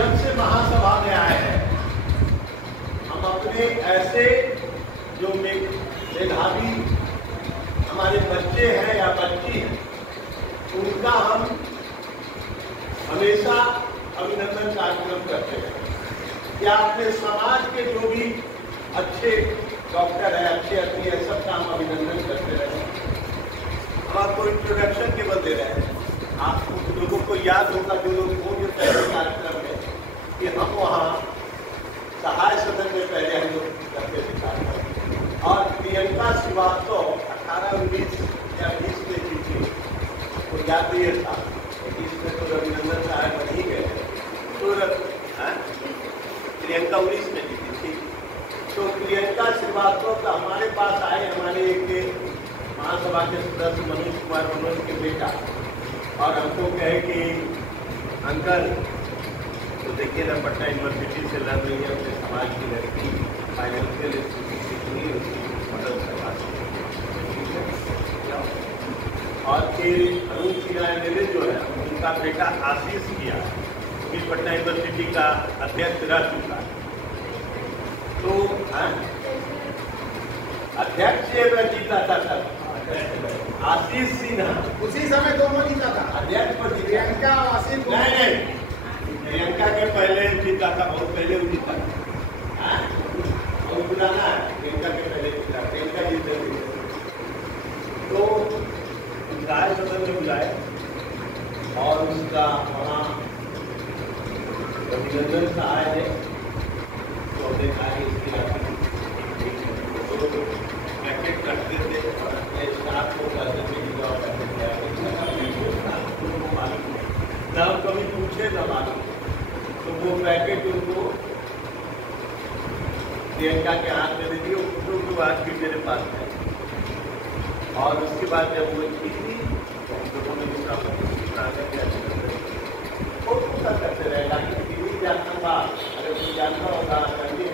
जब से महासभा में आए हैं, हम अपने ऐसे जो मेधावी हमारे बच्चे हैं या बच्ची हैं, उनका हम हमेशा अभिनंदन कार्यक्रम करते हैं। या अपने समाज के जो भी अच्छे डॉक्टर है, अच्छे आदमी है, सबका हम अभिनंदन करते रहे। हम आपको इंट्रोडक्शन केवल दे रहे हैं। आप लोगों को याद होगा, जो लोग होंगे पहले कार्यक्रम में, कि हम वहाँ सहाय सदन में पहले हम लोग करते थे। और प्रियंका श्रीवास्तव 18-19 या 20 में जी थी, तो याद ये था। 20 में तो रविनंदन साहब बन ही गए, तो प्रियंका 19 में जीती थी। तो प्रियंका श्रीवास्तव का हमारे पास आए, हमारे एक महासभा के सदस्य मनोज कुमार मनोज के बेटा, और हमको कहे कि अंकल तो देखिए ना, पटना यूनिवर्सिटी से लड़ रही है, अपने समाज की लड़की फाइनेंशियल स्थिति उसकी मदद करवा सकती। और फिर अरुण सिन्हा जो है, उनका बेटा आशीष किया, भी पटना यूनिवर्सिटी का अध्यक्ष रह चुका है। तो अध्यक्ष जीता था सर, आशीष सिन्हा उसी समय दोनों जीता था, अध्यक्ष पर प्रियंका और आशीष। नहीं, प्रियंका के पहले जीता था, बहुत पहले वो जीता था, बहुत पुराना है। प्रियंका के पहले जीता, प्रियंका जीते हुए तो राय सदन में बुलाए और उसका वहाँ अभिनंदन सा आए थे। तो हमने कहा कि इसकी पैकेट करते थे और अपने स्टाफ को करते थे कि जॉब करते मालूम ना, कभी पूछे ना मालूम। तो वो पैकेट उनको प्रियंका के हाथ में दे दिए, उनको आज भी मेरे पास है। और उसके बाद जब वो जीती तो हम लोगों ने दूसरा बहुत पूछा करते रहेगा कि टीवी जानना था, अगर कोई जानना होगा करिए।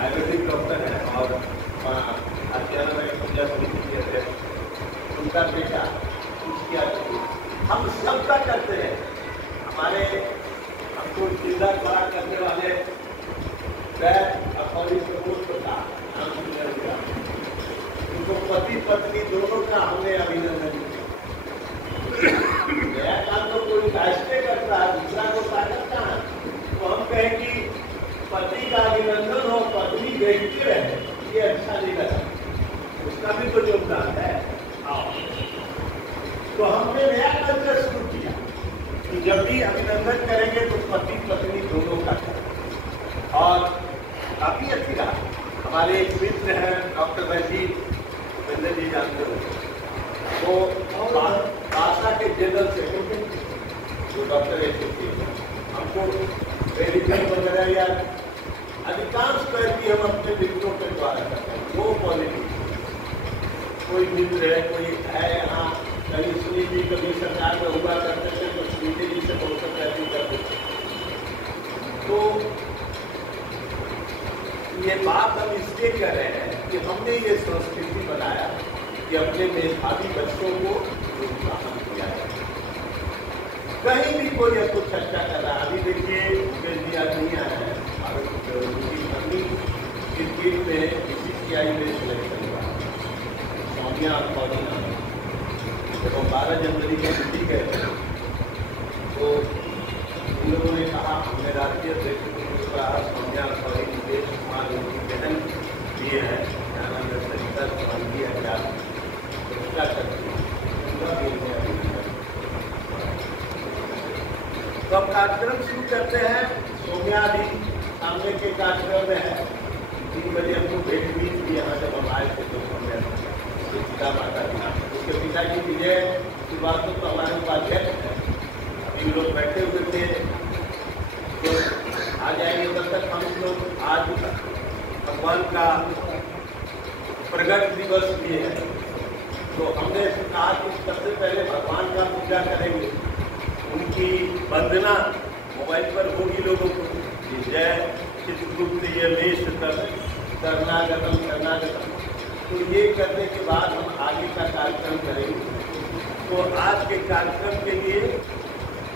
आयुर्वेदिक डॉक्टर है और अध्ययन में पूजा समिति के अध्यक्ष, उनका बेटा कुछ किया। हम सबका करते हैं। हमारे हमको जिला द्वारा करने वाले उनको पति पत्नी दोनों का हमने अभिनंदन किया। नया काम तो कोई राष्ट्रीय करता है, दूसरा को करता है। तो हम कहें कि पति का अभिनंदन हो, पत्नी देखती रहे, ये अच्छा नहीं लगा, उसका भी तो योगदान है। तो हमने नया कल्चर शुरू किया कि जब भी अभिनंदन करेंगे तो पति पत्नी दोनों का करें। और काफी अच्छी रहा। हमारे एक मित्र हैं डॉक्टर रंजीत बिंदे जी, जानते हो, वो भाषा के जनरल सेक्रेटरी, जो डॉक्टर हमको मेडिकल वगैरह या अधिकांश करके हम अपने मित्रों के द्वारा करते हैं। वो पॉलिटिक्स कोई मित्र है, कोई है यहाँ, कभी सुनी जी कभी सरकार में हुआ करते थे, तो सुनीति जी से बहुत प्रयत्न करते थे। तो ये बात हम इसलिए कर रहे हैं कि हमने ये संस्कृति बनाया कि अपने मेधावी बच्चों को प्रोत्साहन किया जाए। कहीं भी कोई आपको चर्चा कर रहा है, अभी देखिए जी आज नहीं आया है, क्रिकेट में BCCI में सिलेक्शन हुआ, सौम्या अखौरी नाम। जब हम 12 जनवरी को दिल्ली गए थे तो उन लोगों ने कहा, हमने राष्ट्रीय अध्यक्ष को कहा, सौम्या अखौरी निदेश कुमार उनकी बहन लिए है, सरिता समांगी अख्यात, उसका करती है। तो अब कार्यक्रम शुरू करते हैं। सोम्या भी सामने के कार्यक्रम में है। 3 बजे हमको भेंट हुई थी यहाँ जब हम आए थे, तो सीता माता का उसके पिताजी विजय श्रीवास्तव तो हमारे उपाध्यक्ष है। अभी लोग बैठे हुए थे, तो आ जाएंगे तब तक हम लोग आज भगवान का प्रगट दिवस भी है, तो हमने कहा कि सबसे पहले भगवान का पूजा करेंगे, उनकी वंदना मोबाइल पर होगी लोगों को। जय चित्रगुप्त यमेश शरणागतम शरणागतम। तो ये करने के बाद हम आगे का कार्यक्रम करेंगे। तो आज के कार्यक्रम के लिए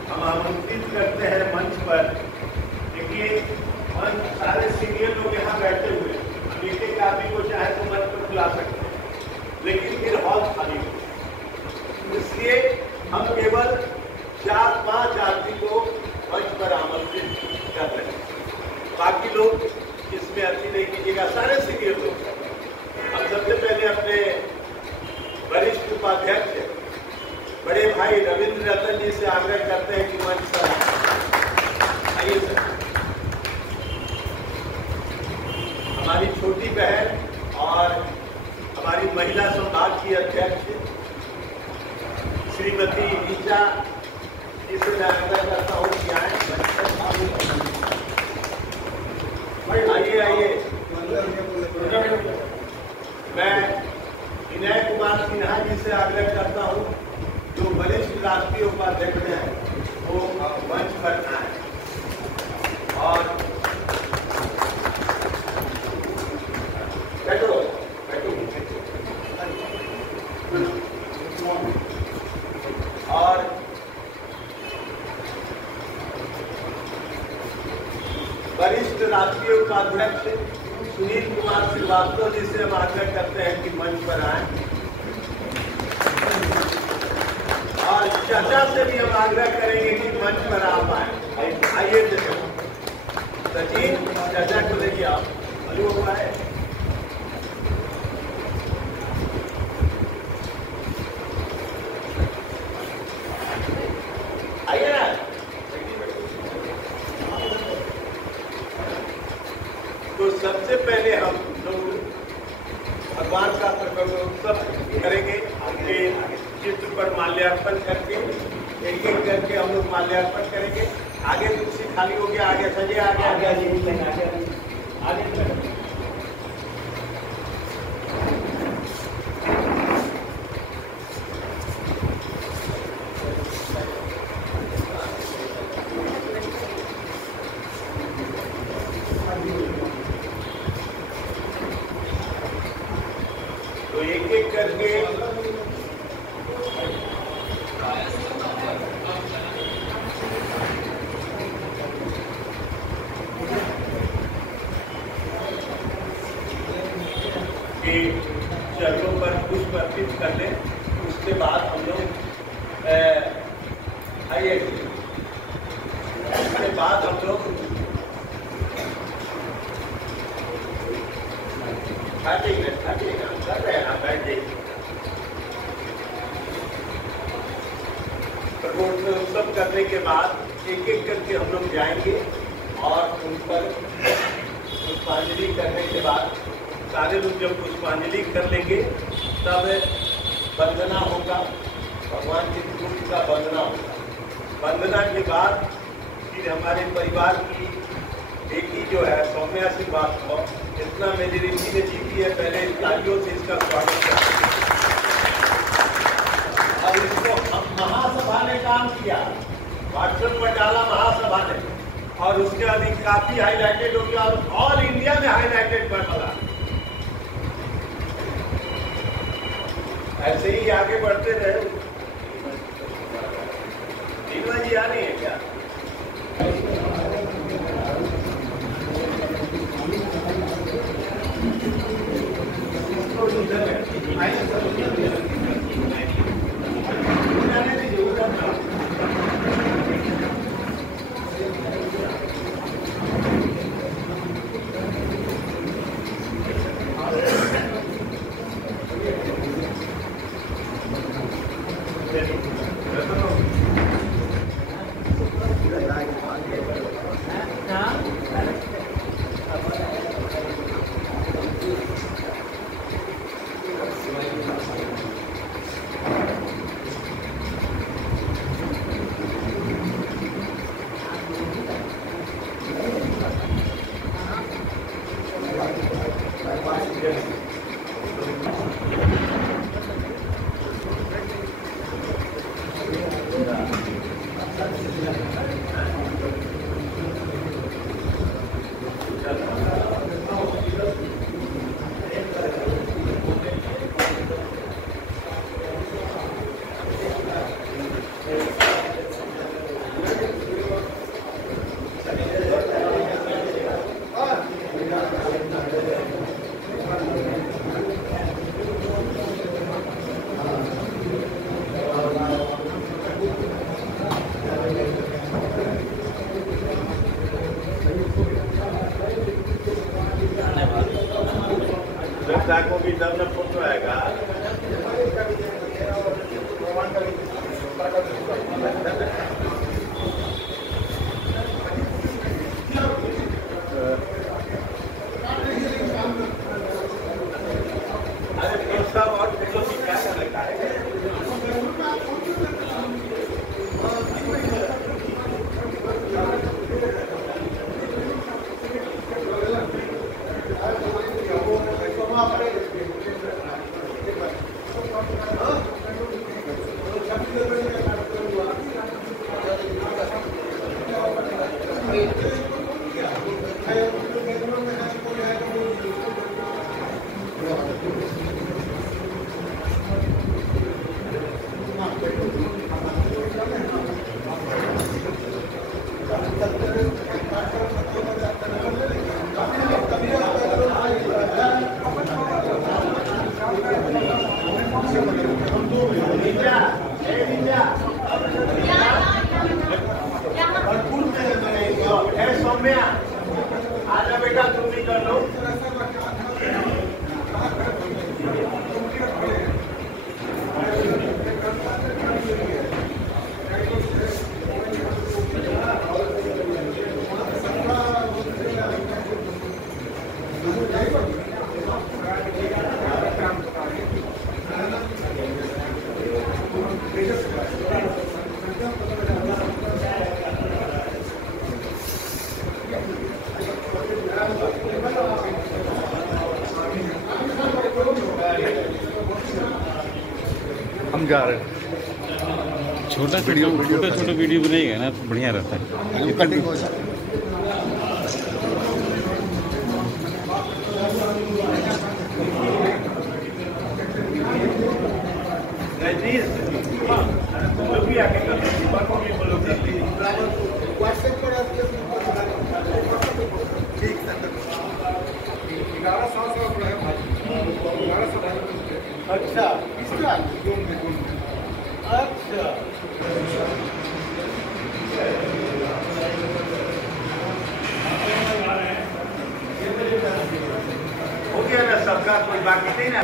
हम आमंत्रित करते हैं मंच पर। देखिए मंच सारे सीनियर लोग यहाँ बैठे हुए हैं, हम एक एक आदमी को चाहे तो मंच पर बुला सकते हैं, लेकिन फिर हॉल खाली हो, इसलिए हम केवल 4-5 आदमी को मंच पर आमंत्रित कर रहे हैं। बाकी लोग इसमें अति नहीं कीजिएगा, सारे सीनियर लोग। हम सबसे पहले अपने वरिष्ठ उपाध्यक्ष बड़े भाई रविंद्र रतन जी से आग्रह करते हैं कि मंच पर आइए सर। हमारी छोटी बहन और हमारी महिला संभाग की अध्यक्ष श्रीमती नीचा जिसे मैं आग्रह करता हूँ कि आइए आइए। मैं विनय कुमार सिन्हा जी से आग्रह करता हूँ जो वरिष्ठ राष्ट्रीय उपाध्यक्ष हैं वो मंच पर आए। और बैठो बैठो। और वरिष्ठ राष्ट्रीय उपाध्यक्ष सुनील कुमार श्रीवास्तव जी से हम आग्रह करते हैं कि मंच पर आए। और चाचा से भी हम आग्रह करेंगे कि मंच पर आप आए। आइए सचिन, चाचा को लेके आप चालू हुआ है। आइए ना। तो सबसे पहले हम लोग भगवान का प्रकटोत्सव करेंगे, उनके चित्र पर माल्यार्पण करके एक एक करके हम लोग माल्यार्पण करेंगे। आगे कुर्सी खाली हो गया, आगे सजे, आगे आगे आगे। तो एक एक करके चरणों पर पुष्प अर्पित कर लें। उसके बाद हम लोग आइए, उसके बाद हम लोग कर रहे हैं। आप बैठ जाइए। प्रबोधनोत्सव करने के बाद एक एक करके हम लोग जाएंगे और उन पर पुष्पांजलि करने के बाद सारे लोग जब पुष्पांजलि कर लेंगे तब वंदना होगा, भगवान की मूर्ति का वंदना होगा। वंदना के बाद फिर हमारे परिवार की बेटी जो है सौम्या श्रीवास्तव, इतना मेजोरिटी ने जीती है, पहले तालियों से इसका स्वागत करते हैं। और इसको महासभा ने काम किया, व्हाट्सएप पर डाला महासभा ने, और उसके बाद काफी हाईलाइटेड हो गया और ऑल इंडिया में हाईलाइटेड कर बना। ऐसे ही आगे बढ़ते रहे। नीलमा जी आ रही है क्या? आजा बेटा तुम भी कर लो। हम जा रहे हैं। छोटा वीडियो बनाएगा ना तो बढ़िया रहता है। कटिंग हो जाए। अच्छा इसका अच्छा हो गया ना सबका, कोई बाकी नहीं ना।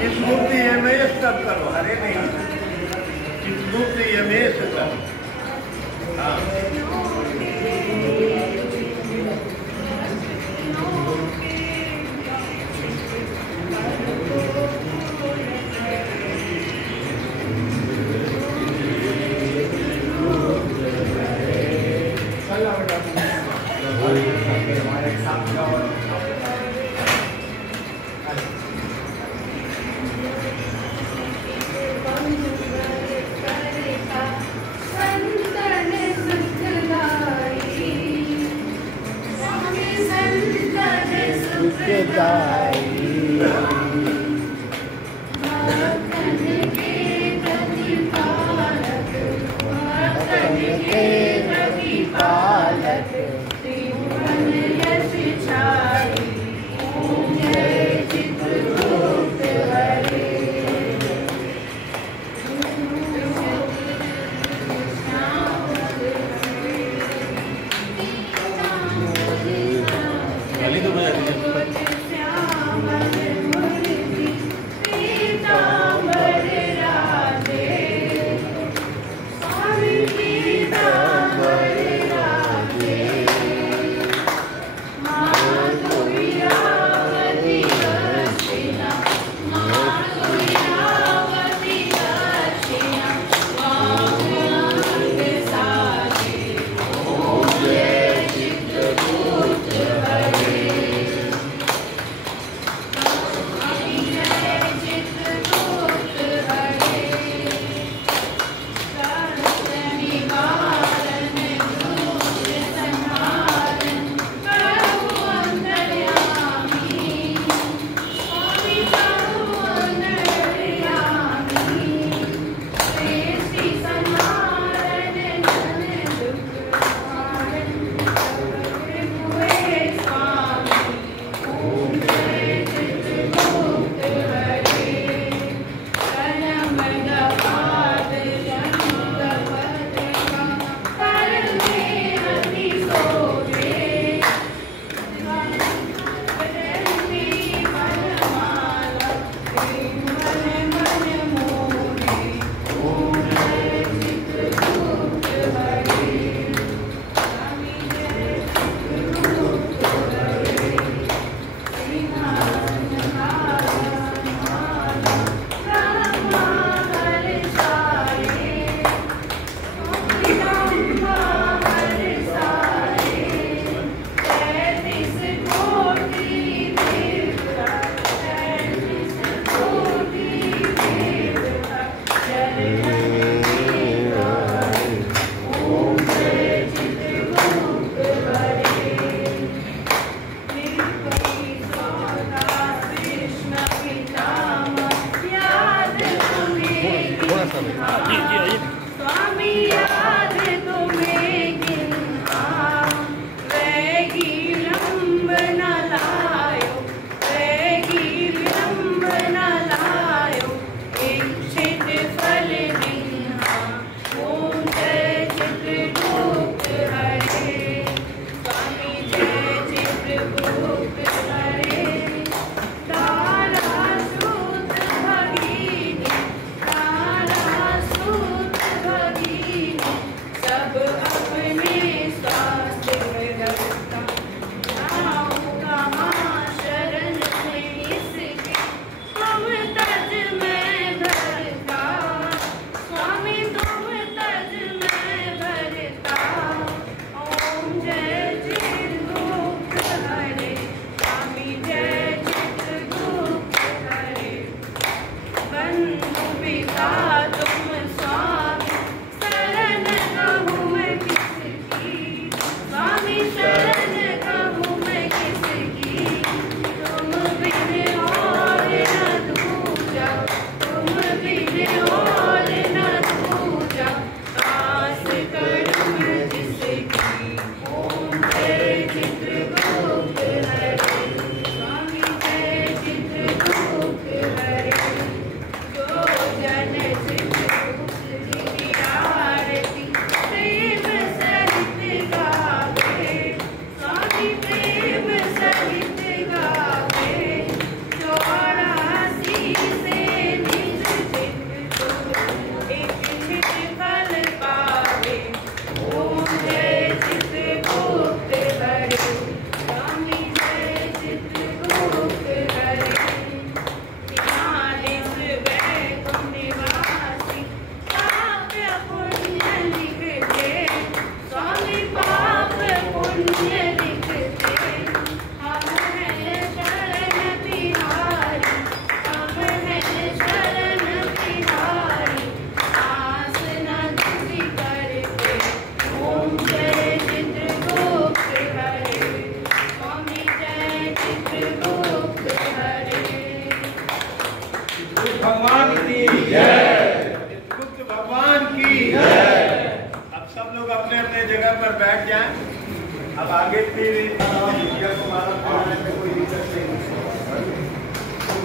जिस मूर्ति एमएस तक करो, अरे नहीं, जिस मूर्ति एमएस करो। हाँ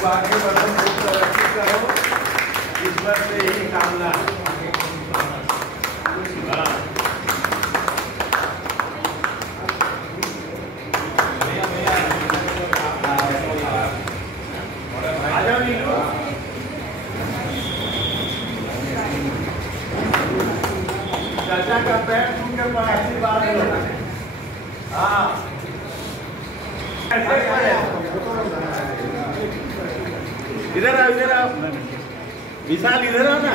खूब आगे बढ़ो, खूब तरक्की करो, ईश्वर से यही कामना है। आ जाओ नीलू। चाचा का पैर छू के आशीर्वाद लो। हाँ इधर आओ, इधर आओ। विशाल इधर आओ ना।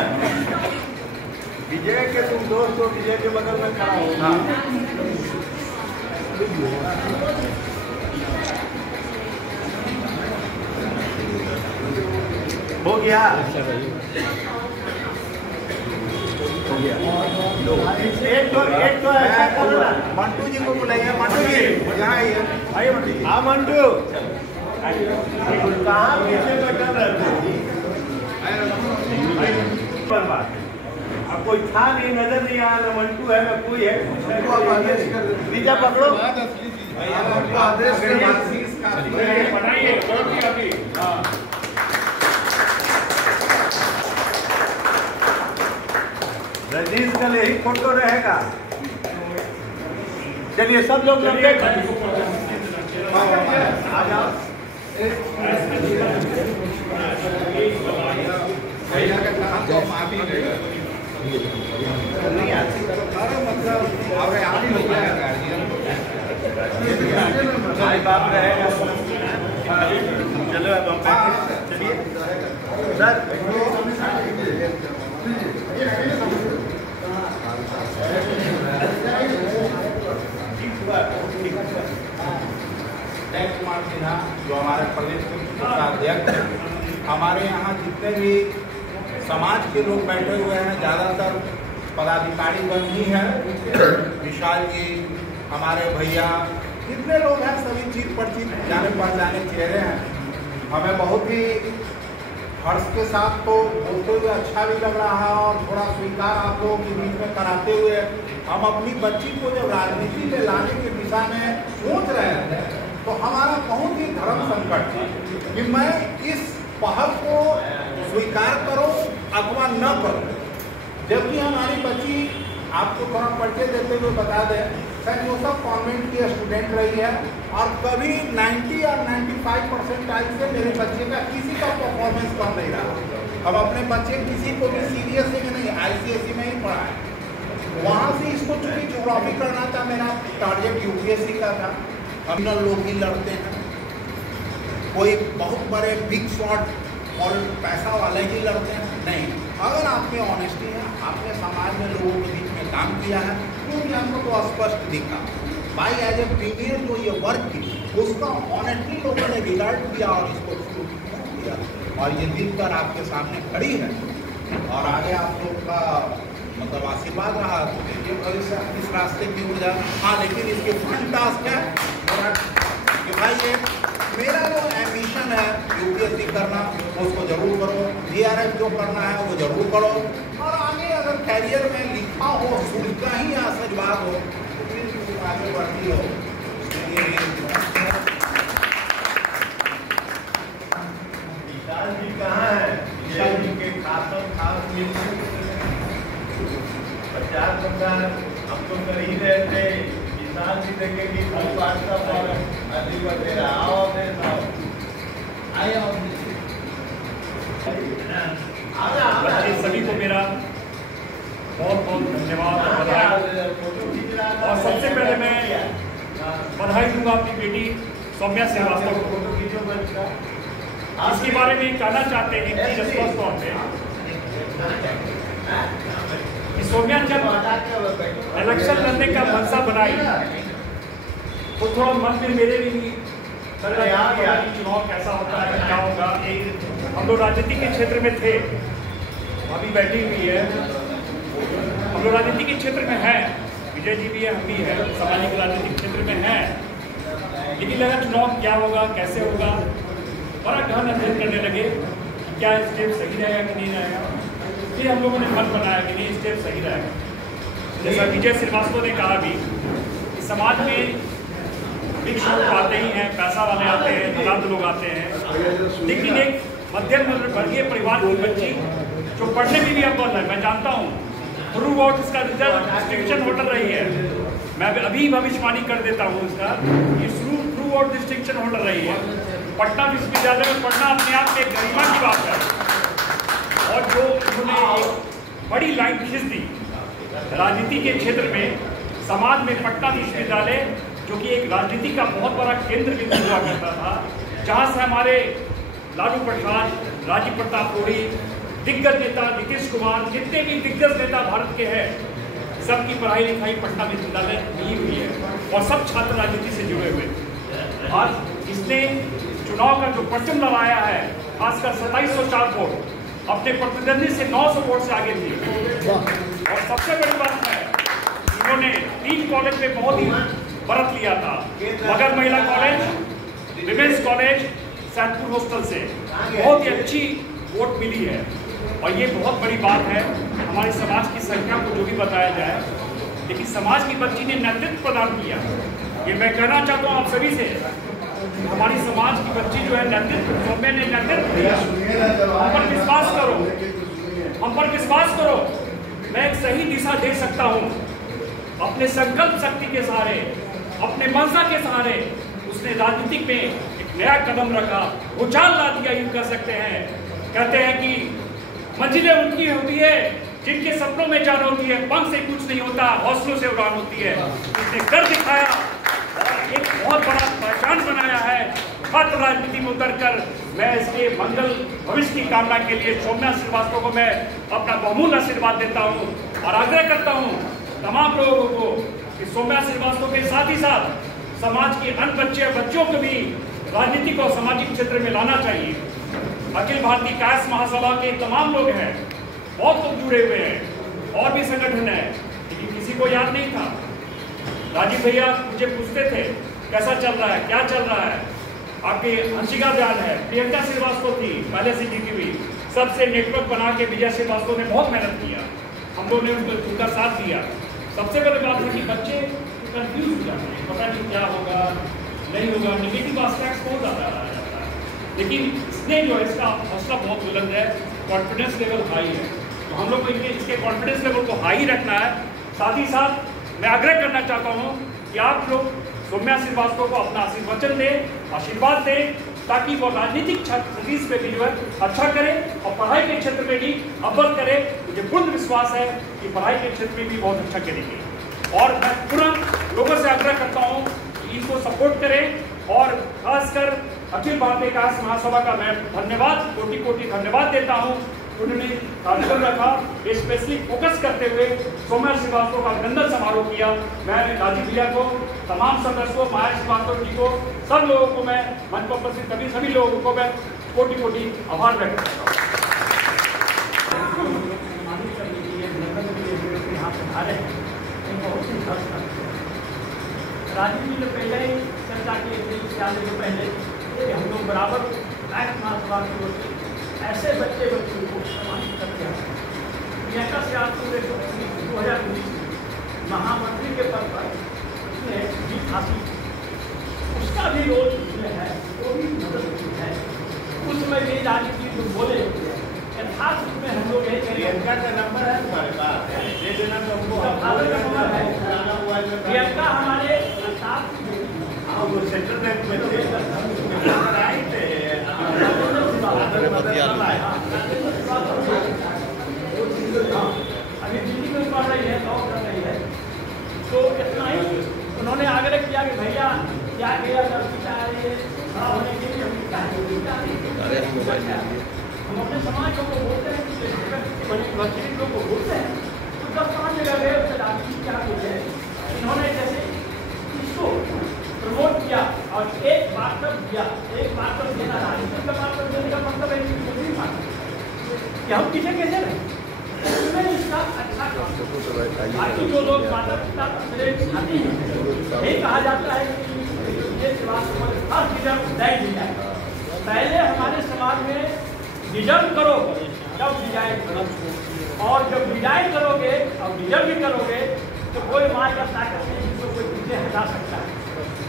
विजय के तुम दोस्त हो, विजय के बगल में खड़ा हो। हो गया, एक तो ऐसा करो ना। मंटू जी को बुलाइए। मंटू जी यहाँ आइए। आइए मंटू जी। हाँ मंटू, कहाँ पीछे बैठा रहते? अब कोई था नहीं, नजर नहीं आया ना मंटू है ना कोई है। नीचा पकड़ो। बनाइए अभी। रजनीश कल यही फोटो रहेगा। चलिए सब लोग लंबे आ जाओ। भाई बाप रहेगा। चलो अब हम चलिए सर। कुमार सिन्हा जो हमारे प्रदेश के अध्यक्ष हैं, हमारे यहाँ जितने भी समाज के लोग बैठे हुए हैं ज़्यादातर पदाधिकारी वर्ग ही हैं। विशाल जी, हमारे भैया, जितने लोग हैं सभी चीज परिचित जाने पहचाने चेहरे हैं। हमें बहुत ही हर्ष के साथ तो बोलते हुए अच्छा भी लग रहा है और थोड़ा स्वीकार आप लोगों के बीच में कराते हुए हम अपनी बच्ची को जब राजनीति में लाने की दिशा में सोच रहे थे तो हमारा बहुत ही धर्म संकट था कि मैं इस पहल को स्वीकार करूं अथवा न करूं। जबकि हमारी बच्ची, आपको थोड़ा परिचय देते हुए बता दें, सेंट जोसेफ कॉन्वेंट की स्टूडेंट रही है और कभी 90 और 95% से मेरे बच्चे का किसी का परफॉर्मेंस कम नहीं रहा। हम अपने बच्चे किसी को भी सीबीएसई में नहीं, आईसीएसई में ही पढ़ा है। वहाँ से इसको चूंकि ज्योग्राफी करना था, मेरा टारगेट यूपीएससी का था। हम लोग ही लड़ते हैं, कोई बहुत बड़े बिग शॉट और पैसा वाले ही लड़ते हैं नहीं। अगर आप में ऑनेस्टी है, आपने समाज में लोगों के बीच में काम किया है, क्योंकि हमको तो स्पष्ट दिखा भाई एज ए प्रीमियर जो ये वर्क की उसका ऑनेस्टली लोगों ने रिजल्ट दिया और इसको शुरू किया और ये दिन पर आपके सामने खड़ी है और आगे आप लोग का मतलब आशीर्वाद रहा तो देखिए भविष्य इस रास्ते की उड़ जाए। हाँ, लेकिन इसके फ्रंट टास्क है कि भाई ये मेरा जो एम्बिशन है यूपीएससी करना उसको जरूर करो, जीआरएफ जो करना है वो जरूर करो और आगे अगर कैरियर में लिखा हो, सुनता ही आशीर्वाद हो तो फिर आगे बढ़ती हो। विशाल जी कहाँ है? विशाल जी के खास 50 हम तो कर ही रहे थे। विशाल जी देखेंगे व्हाट्सएप और अधिक वगैरह आओ बच्चे सभी को मेरा बहुत बहुत धन्यवाद और बधाई। और सबसे पहले मैं बधाई दूंगा अपनी बेटी सौम्या श्रीवास्तव को। इसके बारे में कहना चाहते हैं कि स्पष्ट तौर पे सौम्या जब इलेक्शन लड़ने का मनसा बनाई तो थोड़ा मन में मेरे भी चुनाव कैसा होता है, क्या होगा। हम लोग राजनीति के क्षेत्र में थे, अभी बैठी हुई है, हम लोग राजनीति के क्षेत्र में हैं, विजय जी भी है, हम भी हैं, सामाजिक राजनीतिक क्षेत्र में हैं। लेकिन लगा चुनाव क्या होगा, कैसे होगा, बड़ा गहन अध्ययन करने लगे क्या स्टेप सही रहेगा कि नहीं रहेगा। फिर हम लोगों ने मन बनाया कि नहीं स्टेप सही रहेगा। जैसा विजय श्रीवास्तव ने कहा भी कि समाज में बिग शॉट तो आते ही हैं, पैसा वाले आते हैं, धनाढ्य लोग आते हैं, लेकिन एक मध्यम वर्गीय परिवार की बच्ची जो पढ़ने में भी अव्वल है, मैं जानता हूँ, थ्रू आउट इसका रिजल्ट डिस्टिंक्शन होल्डर रही है। मैं अभी भविष्यवाणी कर देता हूँ इसका कि थ्रू आउट डिस्टिंक्शन होल्डर रही है। पटना विश्वविद्यालय में पढ़ना अपने आप में गरिमा की बात है। और जो उन्होंने एक बड़ी लाइन खींच दी राजनीति के क्षेत्र में, समाज में पटना विश्वविद्यालय जो कि एक राजनीति का बहुत बड़ा केंद्र बिंदु हुआ करता था, जहाँ से हमारे लालू प्रसाद, राजीव प्रताप रूडी, दिग्गज नेता नीतीश कुमार, जितने भी दिग्गज नेता भारत के हैं, सबकी पढ़ाई लिखाई पटना विश्वविद्यालय की हुई है और सब छात्र राजनीति से जुड़े हुए। आज इसने चुनाव का जो परचम लगाया है, खासकर 2704 वोट अपने प्रतिद्वंदी से 900 वोट से आगे थी। और सबसे बड़ी बात है, इन्होंने 3 कॉलेज में बहुत ही बरत लिया था, मगर महिला college, women's college, Saidpur hostel से बहुत ही अच्छी वोट मिली है। और ये बहुत बड़ी बात है हमारे समाज की संख्या को जो भी बताया जाए, लेकिन समाज की बच्ची ने नेतृत्व प्रदान किया। ये मैं कहना चाहता हूँ आप सभी से, हमारी समाज की बच्ची जो है नेतृत्व, सौम्या ने नेतृत्व दिया। हम पर विश्वास करो, हम पर विश्वास करो, मैं एक सही दिशा दे सकता हूँ। अपने संकल्प शक्ति के सहारे, अपने मंशा के सहारे उसने राजनीति में एक नया कदम रखा, उछाल ला दिया, यूं कह सकते हैं। कहते हैं कि मंजिलें उनकी होती है जिनके सपनों में जान होती है, पंख से कुछ नहीं होता, हौसलों से उड़ान होती है। इसने कर दिखाया और एक बहुत बड़ा पहचान बनाया है। छात्र राजनीति में उतरकर मैं इसके मंगल भविष्य की कामना के लिए सौम्या श्रीवास्तव को मैं अपना बहुमूल्य आशीर्वाद देता हूँ और आग्रह करता हूँ तमाम लोगों को कि सौम्या श्रीवास्तव के साथ ही साथ समाज के अन्य बच्चे और बच्चों को भी राजनीति को सामाजिक क्षेत्र में लाना चाहिए। अखिल भारतीय कायस्थ महासभा के तमाम लोग हैं, बहुत लोग जुड़े हुए हैं, और भी संगठन है, लेकिन किसी को याद नहीं था। राजीव भैया मुझे पूछते थे कैसा चल रहा है, क्या चल रहा है। आपके हंसिका दयाल है, प्रियंका श्रीवास्तव थी, पहले से जीती हुई, सबसे नेटवर्क बना के विजय श्रीवास्तव ने बहुत मेहनत किया, हम लोग ने उनका साथ दिया। सबसे बड़ी बात है कि बच्चे कंफ्यूज हो जाते हैं, पता नहीं क्या होगा नहीं होगा, निगेटिव एस्पेक्ट्स बहुत ज़्यादा आ जाता है। लेकिन इसने जो है इसका हौसला बहुत बुलंद है, कॉन्फिडेंस लेवल हाई है, तो हम लोग को इसके कॉन्फिडेंस लेवल को हाई रखना है। साथ ही साथ मैं आग्रह करना चाहता हूँ कि आप लोग सौम्या श्रीवास्तव को अपना आशीर्वाद दें, ताकि वो राजनीतिक छत्तीस पे भी जो है अच्छा करे और पढ़ाई के क्षेत्र में भी अव्वल करे। मुझे पूर्ण विश्वास है कि पढ़ाई के क्षेत्र में भी बहुत अच्छा करेंगे। और मैं तुरंत लोगों से आग्रह करता हूँ कि इनको सपोर्ट करें, और खासकर अखिल भारतीय कायस्थ महासभा का मैं धन्यवाद, कोटि कोटि धन्यवाद देता हूँ। उन्होंने कार्यक्रम रखा, स्पेशली फोकस करते हुए सौम्या श्रीवास्तव का अभिनंदन समारोह किया। मैं राजीव भैया को, तमाम सदस्यों, माया श्रीवास्तव जी को, सब लोगों को मैं मंच पर उपस्थित सभी लोगों को मैं कोटि कोटि आभार व्यक्त करता हूँ। राजीव जी ने पहले ही चर्चा की से आने से पहले कि हम लोग बराबर कायस्थ महासभा की ओर से ऐसे बच्चे बच्चों को सम्मानित करते हैं। प्रियंका श्रीवास्तव ने 2019 महामंत्री के पद पर उसने जीत हासिल की, उसका भी रोल इसमें है, वो भी मदद है। उसमें भी राजनीति जो बोले यथार्थ रूप में हम लोग यही कहें। प्रियंका का नंबर है तुम्हारे पास, दे देना तो हमको। प्रियंका हमारे वो सेंट्रल बैंक में थे, अभी दिल्ली में पढ़ रही है, जॉब कर रही है। तो इतना ही उन्होंने आग्रह किया कि भैया क्या किया लड़की चाह रही है, होने के लिए हम अपने समाज को बोलते हैं कि लोग को बोलते हैं, तो 10-5 जगह गए उससे राजनीति क्या बोलते हैं। इन्होंने जैसे इसको प्रमोट किया और एक वास्तव दिया, एक वास्तव देना, राजनीति का वास्तव देने का मतलब है कि हम पीछे कैसे रहे, इसका अच्छा बाकी जो लोग माता पिता आती हैं, यही कहा जाता है कि ये फर्स्ट डिजर्व दैट डिजाइन। पहले हमारे समाज में डिजर्व करो जब डिजाइन करो, और जब डिजाइन करोगे और डिजर्व भी करोगे तो कोई माँ का ताकत नहीं जिसको कोई पीछे हटा सकता है।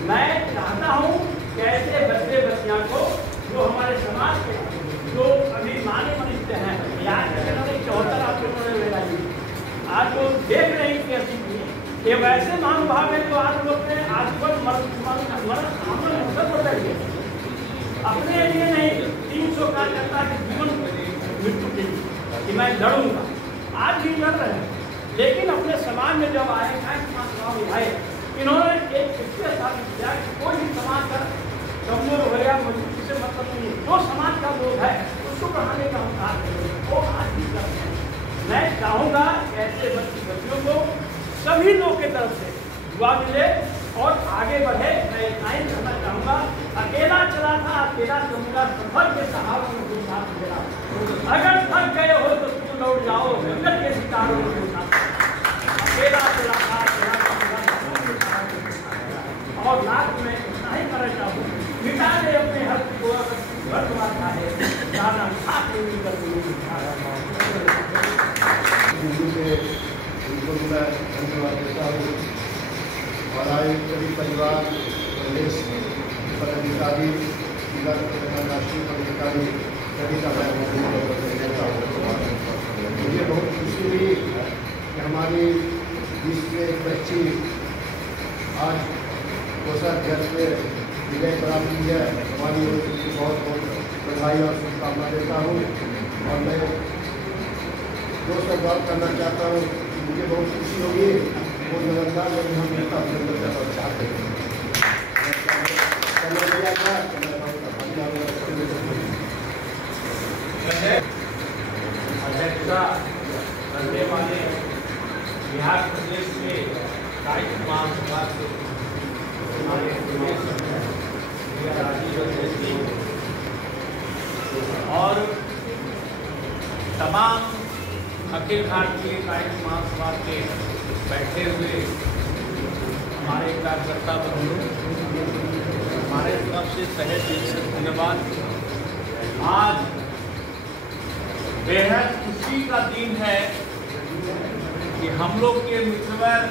मैं चाहता हूँ कि ऐसे बच्चे बच्चियाँ को जो हमारे समाज के जो अभी माने मनुष्य हैं, याद रखना 74 आपके लगाई, आज वो देख रहे हैं कि ऐसी ये वैसे महानुभाव है जो आज लोग ने आजीवन अपने लिए नहीं 300 कार्यकर्ता के जीवन मृत्यु के लिए कि मैं लड़ूंगा, आज भी लड़ रहे हैं। लेकिन अपने समाज में जब आए आए इन्होंने एक शिक्षा स्थापित किया कि कोई भी समाज का कमजोर हो गया मजबूती से मतलब नहीं, जो समाज का लोग है उसको बढ़ाने का हम कार्य करेंगे, वो आज भी करते हैं। मैं चाहूँगा ऐसे बच्चियों को सभी लोग की तरफ से दुआ मिले और आगे बढ़े। मैं इतना ही कहना चाहूँगा, अकेला चला था अकेला चलूंगा, सफर के सहारे में साथ मेरा, अगर थक गए हो तो तुम लौट जाओ, संकट के शिकारों के साथ अकेला चला था अकेला और लास्ट में इतना ही करना चाहूँ, मिटा दे अपने हर को वर्तमान का है जाना साथ में मिलकर उनको मैं धन्यवाद देता हूँ। और आए सभी परिवार, प्रदेश पदाधिकारी, जिला राष्ट्रीय पदाधिकारी सभी का मैं देता हूँ। मुझे बहुत खुशी हुई कि हमारी बीच में एक बच्ची आज कोषाध्यक्ष में विजय प्राप्त की है। हमारी ओर से बहुत बहुत बधाई और शुभकामना देता हूँ। और मैं दो सौ बात करना चाहता हूँ, मुझे बहुत खुशी होगी वो नालंदा में हम नेता अभिनंदन चाहते हैं। अध्यक्षता करने वाले बिहार प्रदेश के कायिक महासभा से हमारे प्रदेश राजीव जी और तमाम अखिल भारतीय कायिक महासभा के बैठे हुए हमारे कार्यकर्ता बंधु, हमारे तरफ से तहे दिल से धन्यवाद। आज बेहद खुशी का दिन है कि हम लोग के मित्रवर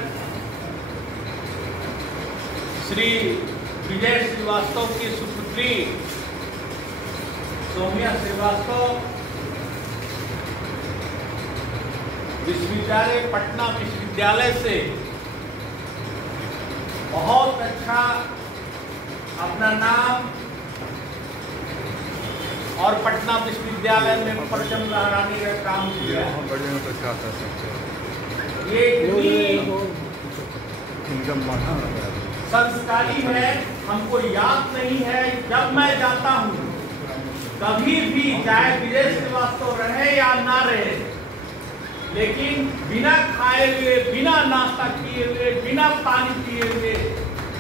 श्री विजय श्रीवास्तव की सुपुत्री सौम्या श्रीवास्तव विश्वविद्यालय पटना विश्वविद्यालय से बहुत अच्छा अपना नाम और पटना विश्वविद्यालय में परचम लहराने का काम किया। ये संस्कारी है, हमको याद नहीं है जब मैं जाता हूँ कभी भी, चाहे विजय श्रीवास्तव रहे या ना रहे, लेकिन बिना खाए हुए, बिना नाश्ता किए हुए, बिना पानी पिए हुए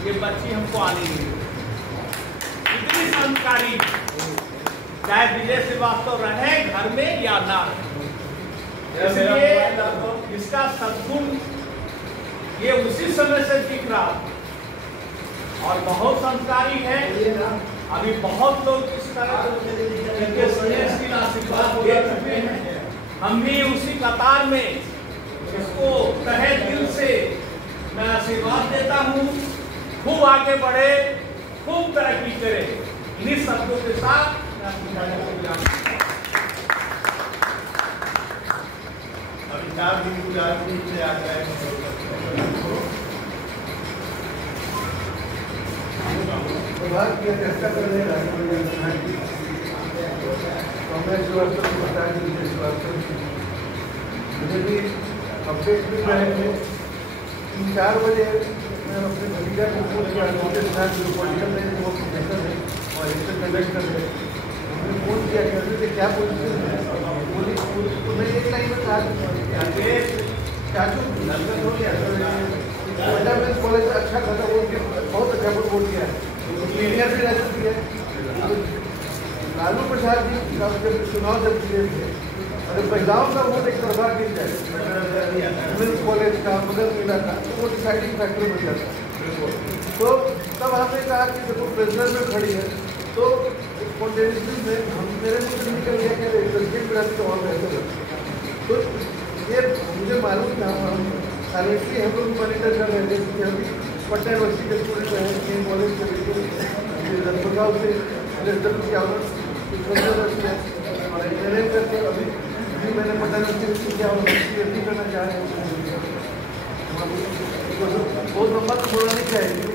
ये बच्ची हमको आने नहीं, इतनी संस्कारी, चाहे विजय श्रीवास्तव रहे घर में या ना रहे। इसलिए इसका सद्गुण ये उसी समय से दिख रहा और बहुत संस्कारी है। अभी बहुत लोग इस तरह इनके स्नेह आशीर्वाद दे चुके हैं, हम भी उसी कतार में इसको तहे दिल से मैं आशीर्वाद देता हूँ। खूब आगे बढ़े, खूब तरक्की करे, इन्हीं शब्दों के साथ अभी 4 दिन गुजरात से आ गए। विभाग की अध्यक्षता कर रहे मुझे भी अपडेट मिल रहे थे। 3-4 बजे मैं अपने भतीजा को फोन किया, उनके साथ जो पॉलिटिकल है वो प्रोफेसर है और इलेक्शन कंडक्ट कर रहे, उन्होंने फोन किया कहते थे क्या पोजिशन है, बोली तो मैं एक लाइन में कहा चाचू नंदन हो गया पंजाब कॉलेज अच्छा खासा वोट किया, बहुत अच्छा वोट किया है, सीनियर भी रह चुकी है। लालू प्रसाद जी जब चुनाव जब जीते थे, अगर महिलाओं का वोट एक तरफा गिर जाए, वुमेन्स कॉलेज का, मदर मिला था, तो वो डिसाइडिंग फैक्टर बन जाता। तो तब हमने कहा कि देखो प्रेसिडेंट में खड़ी है, तो स्पॉन्टेनियसली में हम मेरे मुझे निकल गया कि प्रेसिडेंट मिला तो और बेहतर है। तो ये मुझे मालूम था, हम साइलेंटली हम लोग मॉनिटर कर रहे थे कि अभी पटना यूनिवर्सिटी के स्टूडेंट हैं, इंजीनियरिंग कॉलेज के रसगुल्ला से की आवरण और इंजीनियरिंग करके अभी मैंने पटना यूनिवर्सिटी की आवरण PhD करना चाह रहे हैं। बहुत लंबा तो बोलना नहीं चाहिए।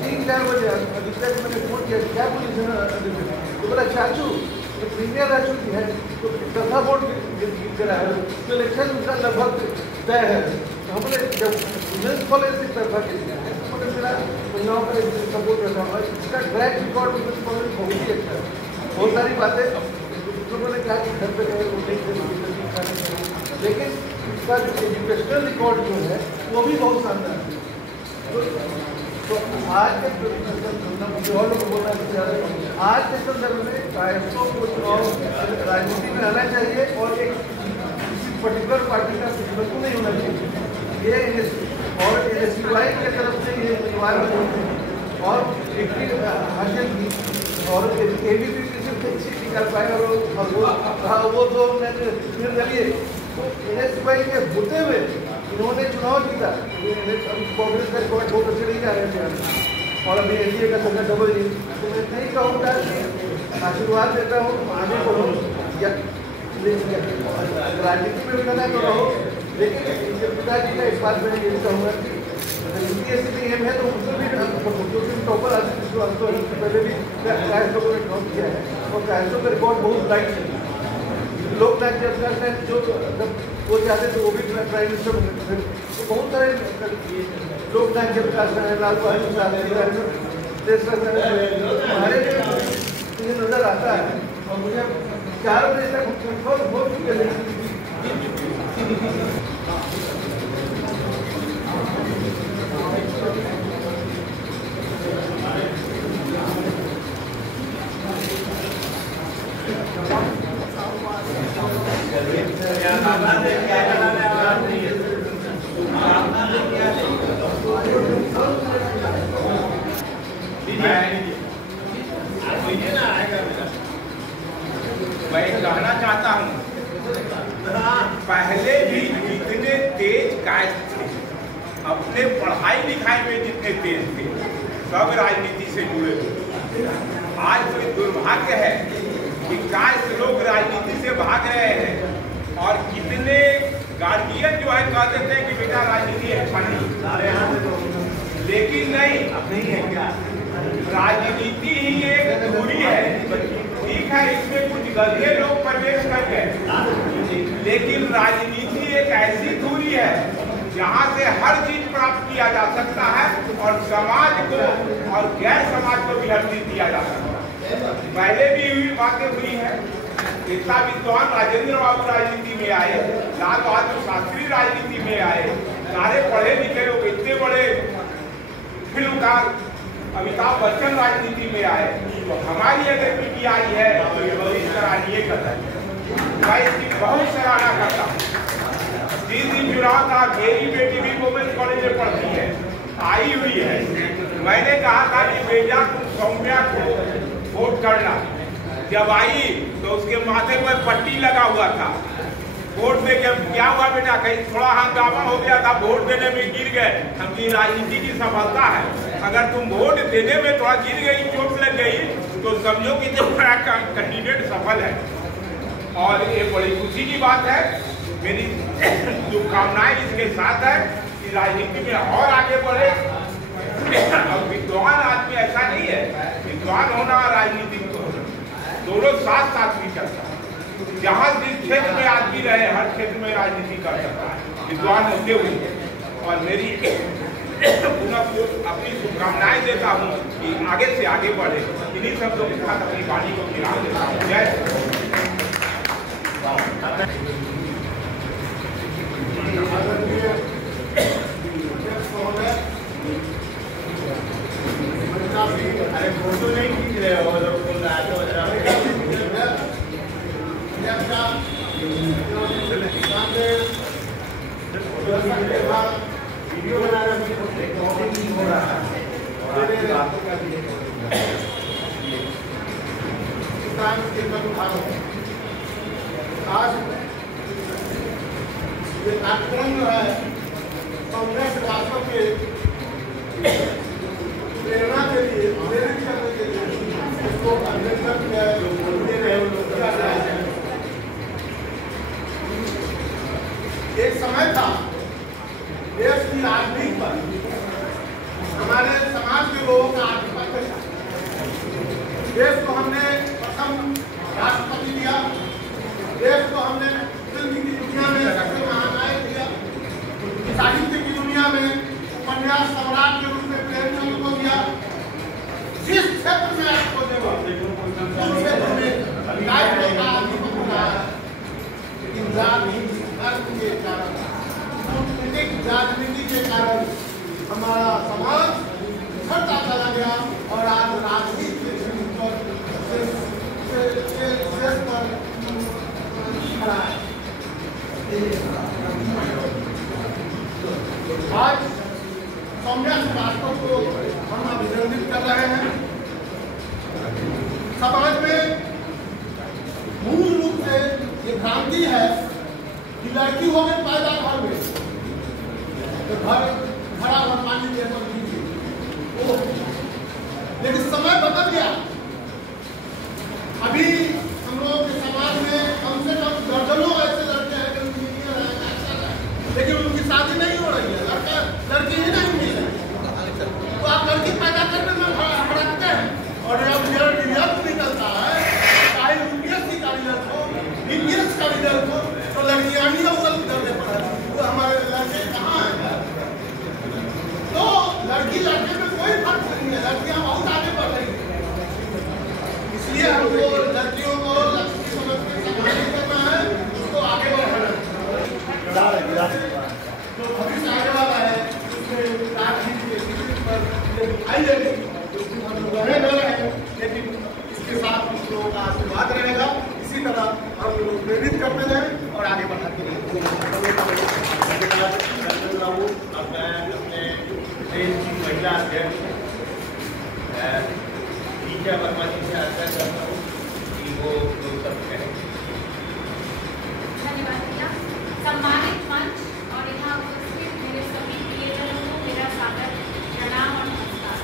3-4 बजे आदित्य को मैंने फोन किया, क्या पोजीशन है आदित्य? तो बोला चाचू तो प्रीमियर रह चुकी है, तो चौथा बोर्ड जीत करा है, तो इलेक्शन उनका लगभग तय है। तो हमने जब वुमेंस कॉलेज की तरफ के लिए है तो मैंने मेरा महिलाओं का सपोर्ट रखा और इसका ट्रैक रिकॉर्ड वुमेंस कॉलेज बहुत ही अच्छा है। बहुत सारी बातें लोगों ने कहा कि घर पे गए वो नहीं थे, लेकिन इसका जो एजुकेशनल रिकॉर्ड जो है वो भी बहुत शानदार है। तो आज के आज के संदर्भ में कायस्थों को चुनाव राजनीति में आना चाहिए और एक किसी पर्टिकुलर पार्टी का बिल्कुल नहीं होना चाहिए। ये और NSUI की तरफ से ये अनिवार्य और एक हासिल की और ABP से निकाल पाए और वो दो निर्दलीय तो NSUI के होते हुए इन्होंने चुनाव जीता। अभी कांग्रेस का रिकॉर्ड 2% नहीं जा रहे थे और अभी NDA का संख्या डबल जी। तो मैं नहीं कहूँगा कि आशीर्वाद देता हूँ आगे बढ़ो या राजनीति में भी करना तो रहो, लेकिन पिताजी का इस बात में ये भी कहूँगा कि UPSC में एम है तो उसको भी जो कि टॉपर आते पहले भी कायस्थों को टॉप किया है और कायस्थों का रिकॉर्ड बहुत ब्राइट है। लोकनाथ जयप्रकाश ने जो वो चाहते थे वो भी प्राइम मिनिस्टर बने थे। तो बहुत सारे लोकनाथ जयप्रकाश हैं, लाल बहादुर शास्त्री हमारे मुझे नजर आता है और मुझे 4 बजे तक हो चुके हैं। मैं कहना चाहता हूँ पहले भी जितने तेज कायस्थ थे, अपने पढ़ाई लिखाई में जितने तेज थे, सब राजनीति से जुड़े हुए। आज कोई दुर्भाग्य है कि कायस्थ लोग राजनीति से भाग रहे हैं और कितने गार्जियन जो है कह देते हैं कि बेटा राजनीति अच्छा नहीं, लेकिन नहीं है क्या, राजनीति ही एक धुरी है। ठीक है, इसमें कुछ गधे लोग प्रवेश कर गए, लेकिन राजनीति एक ऐसी धुरी है जहाँ से हर चीज प्राप्त किया जा सकता है और समाज को और गैर समाज को भी हर चीज दिया जा सकता है। पहले भी हुई बातें हुई है। इतना विद्वान राजेंद्र बाबू राजनीति में आए, लाल बहादुर शास्त्री राजनीति में आए, सारे पढ़े लिखे लोग, इतने बड़े फिल्मकार अमिताभ बच्चन राजनीति में आए। तो हमारी अगर PTI है तो ये बहुत सराहनीय कदम है। मैं इसकी बहुत सराहना करता हूँ। जिस दिन चुनाव था, मेरी बेटी भी वुमेन्स कॉलेज में पढ़ती है, आई हुई है। मैंने कहा था कि बेटा तुम सौम्या को वोट करना। जब आई तो उसके माथे पर पट्टी लगा हुआ था। वोट दे के क्या हुआ बेटा, कहीं थोड़ा हंगामा हो गया था, वोट देने में गिर गए। हमकी राजनीति की सफलता है, अगर तुम वोट देने में थोड़ा गिर गई, चोट लग गई, तो समझो कि तुम्हारा कैंडिडेट सफल है। और ये बड़ी खुशी की बात है। मेरी शुभकामनाएं इसके साथ है कि राजनीति में और आगे बढ़े। और विद्वान आदमी ऐसा नहीं है, विद्वान होना और राजनीति दोनों साथ साथ भी चलता है। जहाँ जिस क्षेत्र में आदमी रहे, हर क्षेत्र में राजनीति कर सकता है विद्वान होते हुए। और मेरी अपनी शुभकामनाएं देता हूँ कि आगे से आगे बढ़े। इन्हीं शब्दों के साथ अपनी वाणी को विराम देता हूँ। जय अरे फोटो नहीं खींच रहे हो लोग, वीडियो बना रहे हो रहा है। आज ये कार्यक्रम जो है कांग्रेस वास्तव के प्रेरणा के लिए, प्रेरित करने के लिए इसको अभिनंदन दे रहे हैं लोग कर रहे हैं। एक समय था देश की राजनीति पर हमारे समाज के लोगों का आधिपत्य था। देश को हमने प्रथम राष्ट्रपति दिया, देश को हमने फिल्म की दुनिया में सबसे महानायक दिया, साहित्य की दुनिया में उपन्यास सम्राट के रूप में प्रेमचंद को दिया। जिस क्षेत्र में आपको देगा उस क्षेत्र में नायकों का आधिपत्य रहा है। लेकिन जाति धर्म के कारण, कूटनीतिक राजनीति के कारण हमारा समाज घटता चला गया और आज राजनीति के शीर्ष पर खड़ा है। आज सौम्या श्रीवास्तव को हम अभिनंदित कर रहे हैं। समाज में मूल रूप से ये भ्रांति है कि लड़की हो गई पैदा घर में तो घड़ा भर पानी देकर दीजिए। लेकिन समय बदल गया। अभी हम लोगों के समाज में कम से कम दर्जनों ऐसे लड़के हैं जो इंजीनियर हैं, डॉक्टर हैं, लेकिन उनकी शादी नहीं हो रही है। लड़की ही नहीं मिल रही। तो आप लड़की पैदा करने में भड़कते हैं और जब रिजल्ट निकलता है, चाहे यूपीएससी का रिजल्ट हो, ईपीएस का रिजल्ट हो, तो लड़कियां ही अव्वल दर्जे पर है। तो हमारे लड़के कहाँ हैं? तो लड़की लड़के में कोई फर्क नहीं है, लड़कियां बहुत आगे बढ़ रही है। इसलिए हमको लड़कियों को लक्ष्मी समझ के सम्मानित करना है, उसको आगे बढ़ाना है। जो भविष्य आने वाला है उसमें राजनीति के पर दिखाई देगी, हम लोग रहे न रहे, लेकिन इसके साथ हम लोगों का आशीर्वाद रहेगा। इसी तरह हम लोग प्रेरित करते जाएं और आगे बढ़ाते रहें। अब मैं अपने देश की महिला अध्यक्ष टीका वर्मा जी से आग्रह करता हूँ कि वो लोग सब कहें। धन्यवाद भैया। सम्मानित मंच और यहाँ उपस्थित मेरे सभी प्रियजनों को मेरा स्वागत, प्रणाम और नमस्कार।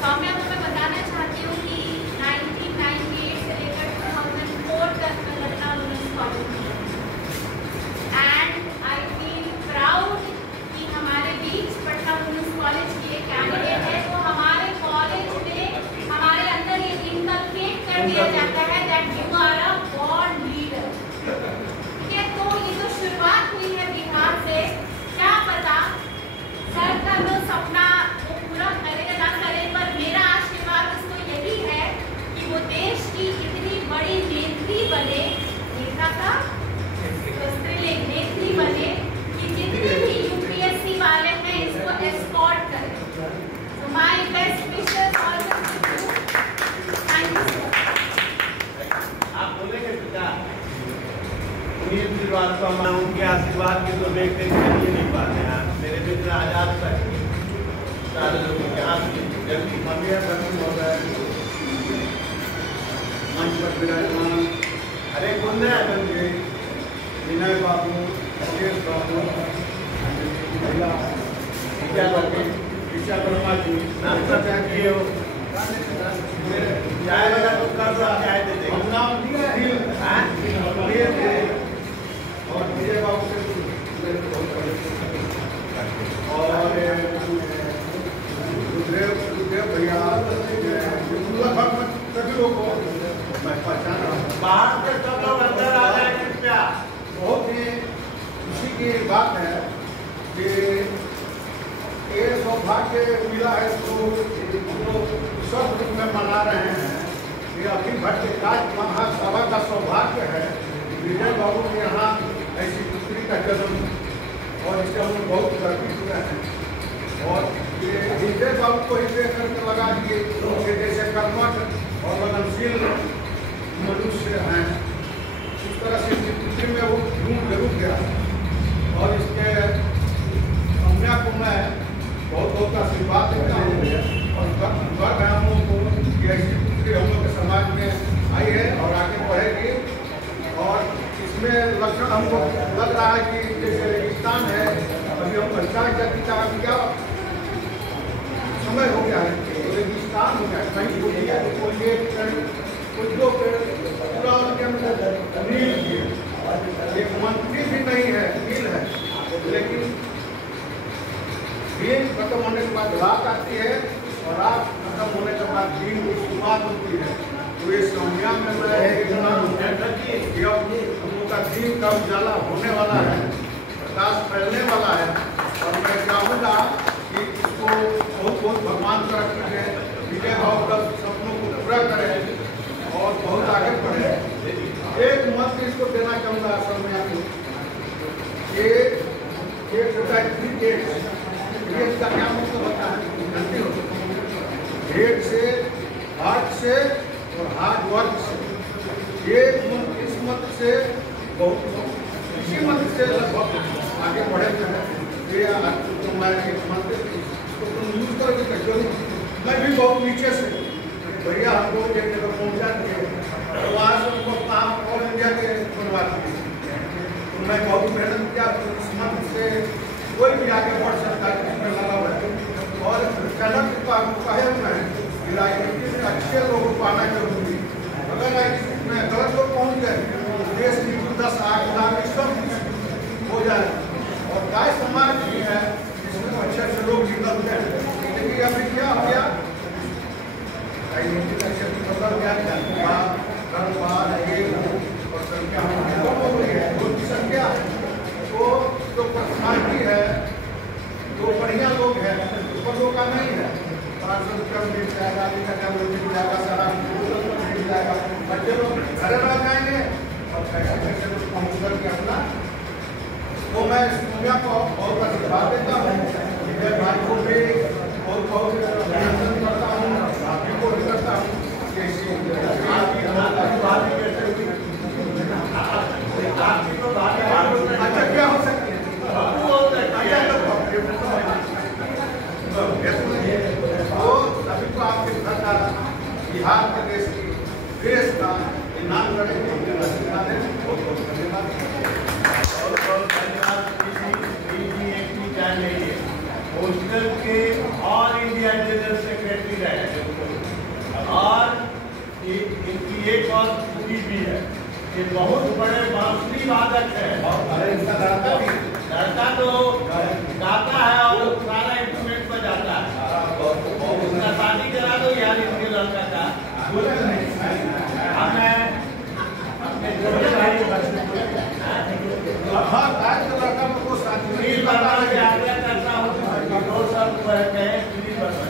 सौम्या को मैं बताना चाहती हूँ कि 1998 से लेकर 2004 तक मैं लखनऊ वुमेन्स कॉलेज में एंड आई फील प्राउड कि हमारे बीच पटना वुमेन्स कॉलेज की एक कैंडिडेट है। तो हमारे कॉलेज में हमारे अंदर ये इनकलकेट कर दिया जाता है that you are a born leader. तो ये तो शुरुआत हुई है बिहार से, क्या पता सर का जो सपना वो पूरा करे ना करे, पर मेरा आशीर्वाद उसको यही है कि वो देश की इतनी बड़ी नेत्री बने, नेता का स्त्रीलिंग नेत्री बने कि जितने भी यूपीएससी वाले हैं इसको एस्कॉर्ट करें। तो my best wishes all the you. Thank you. आप बोलेंगे पिता उनके आशीर्वाद के तो देख देख कर नहीं पाते हैं। मेरे मित्र आजाद तक सारे लोगों के हाथ में जल्दी मम्मी हो रहा है मंच पर विराजमान अरे कुंदे विनय बाबू, मुकेश बाबू, महिला ईशा वर्मा जी, नाश्ता चाहिए हो चाय वाला तो कर दो, चाय दे देंगे और विजय बाबू से और रुद्रदेव भैया लगभग सभी लोगों को मैं पहचान रहा हूँ। बाहर के सब लोग अंदर आ जाए कृपया। बहुत ही खुशी की बात है कि ये सौभाग्य मिला है तो सब रूप में मना रहे हैं। ये अखिल भारतीय राज्य महासभा का सौभाग्य है। विजय बाबू के यहाँ ऐसी पुत्री का जन्म और इससे हम लोग बहुत गर्वित हुए हैं। और ये विजय बाबू को ही देख करके लगा कि जैसे कर्मठ और लगनशील मनुष्य हैं, उस तरह से पुत्री में वो ढूंढ जरूर गया। और इसके सौम्या को मैं बहुत बहुत आशीर्वाद देता हूँ और गर्व है हम लोगों को कि ऐसी पुत्री हम लोग के समाज में आई है और आगे बढ़ेगी। और इसमें लक्षण हमको लग रहा है कि जैसे रेगिस्तान है, अभी हम पहचान जाति का क्या समय हो गया है, तो रेगिस्तान हो गया है, कहीं हो गया है, कोई एक पेड़, कोई दो पेड़, पूरा उनके अंदर नील है। एक मंत्री भी नहीं है, नील है, लेकिन दिन खत्म होने के बाद रात आती है और रात खत्म होने के बाद दिन की शुरुआत होती है। तो इस संज्ञा में मैं इतना कि अब हम लोग का दिन का उजाला होने वाला है, प्रकाश फैलने वाला है। और मैं चाहूँगा कि इसको बहुत बहुत भगवान तरक्की है, विजय भाव का सपनों को पूरा करें और बहुत आगे बढ़े। एक मत इसको देना चाहूँगा असल में आपको, एक होता है क्रिकेट। क्रिकेट का क्या मतलब होता है, जानते हो? हेड से, हार्ट से और हार्ड वर्क से। एक मत, इस मत से बहुत, इसी मत से लगभग आगे बढ़े हैं। ये तो मैं एक मत इसको तुम यूज करोगे कैसे? मैं भी बहुत नीचे से भैया हमको एक जगह पहुँचा दिए, तो वहाँ से उनको काम ऑल इंडिया के बनवा दिए। तो मैं बहुत मेहनत किया, तो इस मत से कोई भी आगे बढ़ सकता है, इसमें लगा हुआ है। और कलम कहे मैं राजनीति में अच्छे लोगों को आना जरूरी। अगर राजनीति में गलत लोग पहुँच गए, देश की 10 आठ लाख सब हो जाए। और गाय समाज भी है, जिसमें अच्छे अच्छे लोग निकलते हैं, लेकिन अभी क्या हो गया, राजनीति का क्षेत्र बदल गया, और संख्या तो जो पर्सनालिटी है, जो बढ़िया लोग हैं, ऊपर लोग का नहीं है। मिल जाएगा, मिल जाएगा, सारा मिल जाएगा, बच्चे लोग घर रह जाएंगे और कैसे कैसे लोग पहुँच करके अपना। तो मैं इस दुनिया को बहुत आशीर्वाद देता हूँ, विजय भाई को भी बहुत बहुत अभिनंदन करता हूँ, आप को भी करता हूँ। अच्छा क्या हो सकती है, तो सभी को आपके सरकार बिहार प्रदेश की देश का नाम करेंगे। बहुत बहुत धन्यवाद। हॉस्टल के ऑल इंडिया जनरल सेक्रेटरी रहे और इनकी एक और खूबी भी है, ये बहुत बड़े बांसुरी वादक है। अरे इसका लड़का भी, लड़का तो गाता है और सारा इंस्ट्रूमेंट बजाता है। उसका शादी करा दो यार इनके लड़का का। अपने छोटे भाई लड़का को सुनील वर्मा से आग्रह करता हूँ, करोड़ सब कहे सुनील वर्मा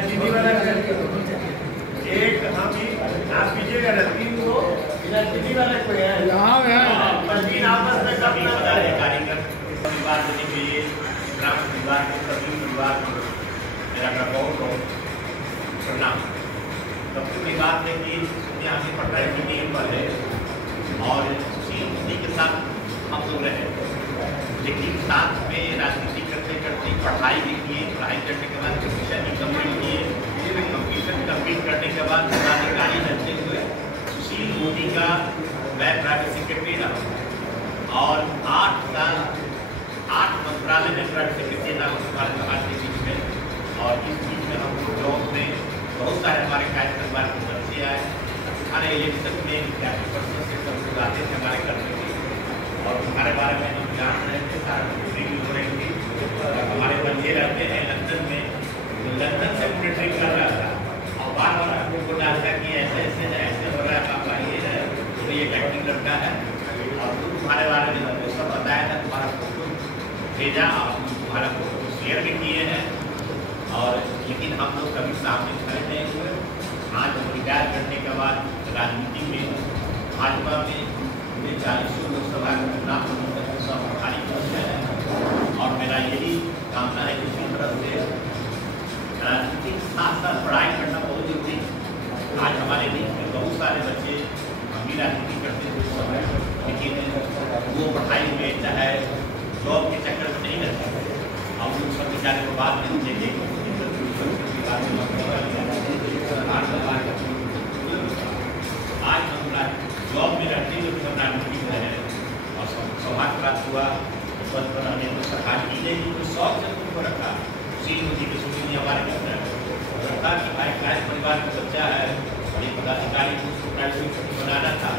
चीनी वाला एक हम ही आप कीजिएगा ना, 3 को बिना चीनी वाले को है आपस में कब कारीगर परिवार देने के लिए ग्राम परिवार के सभी परिवार को मेरा बहुत प्रणाम। सबसे बड़ी बात है कि यहाँ से पढ़ रहे मीटिंग पर है और उसी के साथ हम लोग रहे, लेकिन साथ में राजनीति करते करते पढ़ाई भी किए। पढ़ाई करने के बाद कंपटीशन भी कम्प्लीट किए। कंपटीशन कम्प्लीट करने के बाद पदाधिकारी बनते हुए सुशील मोदी का मैं प्राइवेट सेक्रेटरी रहा और 8 साल 8 मंत्रालय में प्राइवेट सेक्रेटरी रहा हमारे समाज के बीच में। और इस बीच में हम लोग जॉब में बहुत सारे हमारे कार्यक्रम हमारे सदस्य आए। हमारे इलेक्शन में कैबिनेट पर्सन से सब लोग आते थे हमारे करने के, और हमारे बारे में हम जान रहे थे, सारा ट्रेनिंग हो रही थी। हमारे बच्चे रहते हैं लंदन में, तो लंदन से मॉनिटरिंग कर रहा था और बार बार हमको डालता कि ऐसे ऐसे हो रहा है, पापा ये है, तो ये एक्टिंग लड़का है। और तुम्हारे बारे में हमको सब बताया था, तुम्हारा फोटो भेजा और तुम्हारा फोटो शेयर भी किए हैं। और लेकिन हम लोग कभी सामने खड़े नहीं हुए। आज हम रिटायर करने के बाद राजनीति में भाजपा में 40 लोकसभा का चुनाव सब भारी पहुँचे हैं और मेरा यही कामना है कि इसी तरह से राजनीति के साथ साथ पढ़ाई करना बहुत जरूरी है। आज हमारे देश में बहुत सारे बच्चे हम भी राजनीति करते हुए समय, लेकिन वो पढ़ाई में चाहे जॉब के चक्कर में नहीं रहते। हम लोग सब बेचारे को बात नहीं देंगे। आज हमारा जॉब में रहते हुए सब राजनीति में रहे और समाज प्राप्त हुआ। बचपन हमने तो सरकार की नहीं, तो शौक से तुमको रखा। उसी है, बड़ी पदाधिकारी को उसको प्राइवेट बनाना था,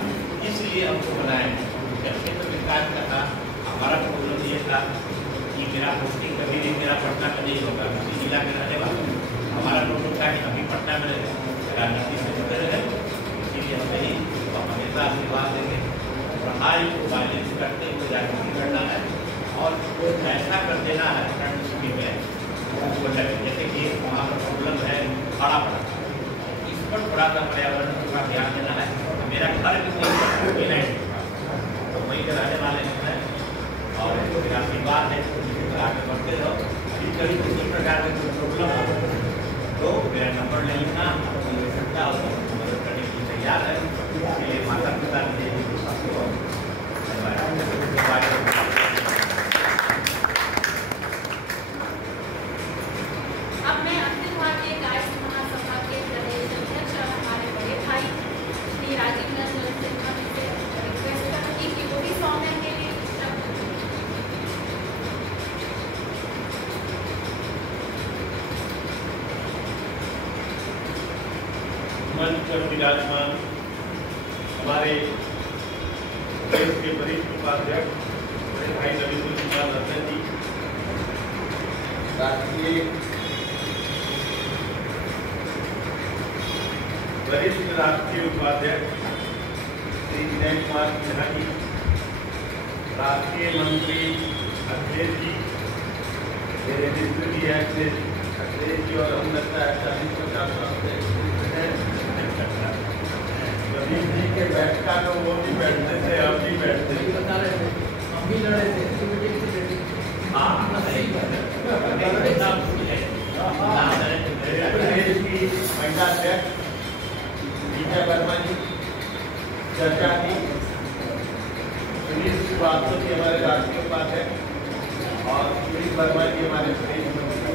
इसलिए हमको बनाया। जब क्षेत्र विकास का था, हमारा प्रॉब्लम ये था कि मेरा पोस्टिंग कभी भी मेरा पटना में नहीं होगा, किसी जिला में रहने वाला। हमारा प्रॉब्लम था कि अभी पटना में राजनीति से जुड़े रहे, इसीलिए हम नहीं हमेशा आशीर्वाद देंगे। पढ़ाई को बैलेंस करते हुए राजनीति करना है और ऐसा कर देना है रणनीति में, जैसे कि वहाँ पर प्रॉब्लम है बड़ा पड़ा, इस पर थोड़ा सा पर्यावरण का ध्यान देना है। मेरा घर भी नहीं, तो वहीं के रहने वाले हैं और मेरा आशीर्वाद है, आगे बढ़ते रहो। इस करीब किसी प्रकार की कोई प्रॉब्लम हो तो मेरा नंबर ले लेना, आवश्यकता और मदद करने के लिए तैयार है। इसलिए माता पिता ने अब मैं अखिल भारतीय गायक महासभा के प्रदेश अध्यक्ष और हमारे बड़े भाई श्री राजीव रंजन सिन्हा से रिक्वेस्ट करूँगी कि वो भी सौम्या के लिए मंच पर विराजमान हमारे देश के वरिष्ठ उपाध्यक्ष बड़े भाई रविंद्र कुमार रतन जी, राष्ट्रीय वरिष्ठ राष्ट्रीय उपाध्यक्ष श्री विनय कुमार सिन्हा जी, राष्ट्रीय मंत्री अखिलेश जी, मेरे मित्र भी हैं अखिलेश जी, और हम लगता है 40-50 रवीश जी के बैठका तो वो भी बैठते थे, हम भी बैठते थे, बता रहे थे, हम भी लड़े थे, प्रदेश की महिला अध्यक्ष विजय वर्मा जी चर्चा की, सुनील श्रीवास्तव जी हमारे राष्ट्रीय उपाध्यक्ष और सुनील वर्मा जी हमारे प्रदेश मंत्री,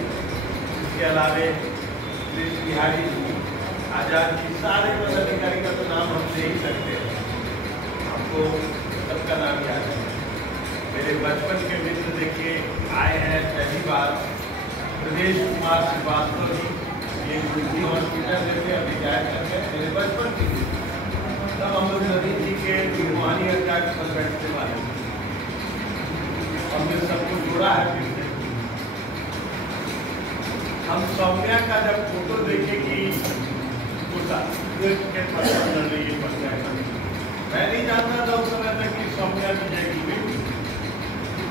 इसके अलावा कृष्ण बिहारी जी आजाद जी, सारे पदाधिकारी का तो नाम हम ले ही सकते हैं, हमको सबका नाम याद है। मेरे बचपन के मित्र देखिए आए हैं पहली बार, प्रदेश कुमार श्रीवास्तव जी, ये गुरुजी हॉस्पिटल में थे, अभी जाए करके मेरे बचपन की तब हम लोग नदी जी के रूहानी अड्डा पर बैठने वाले, हमने सबको जोड़ा है फिर से। हम सौम्या का जब फोटो देखेगी मैं नहीं जानता था उस समय तक कि सौम्या विजय की बेटी,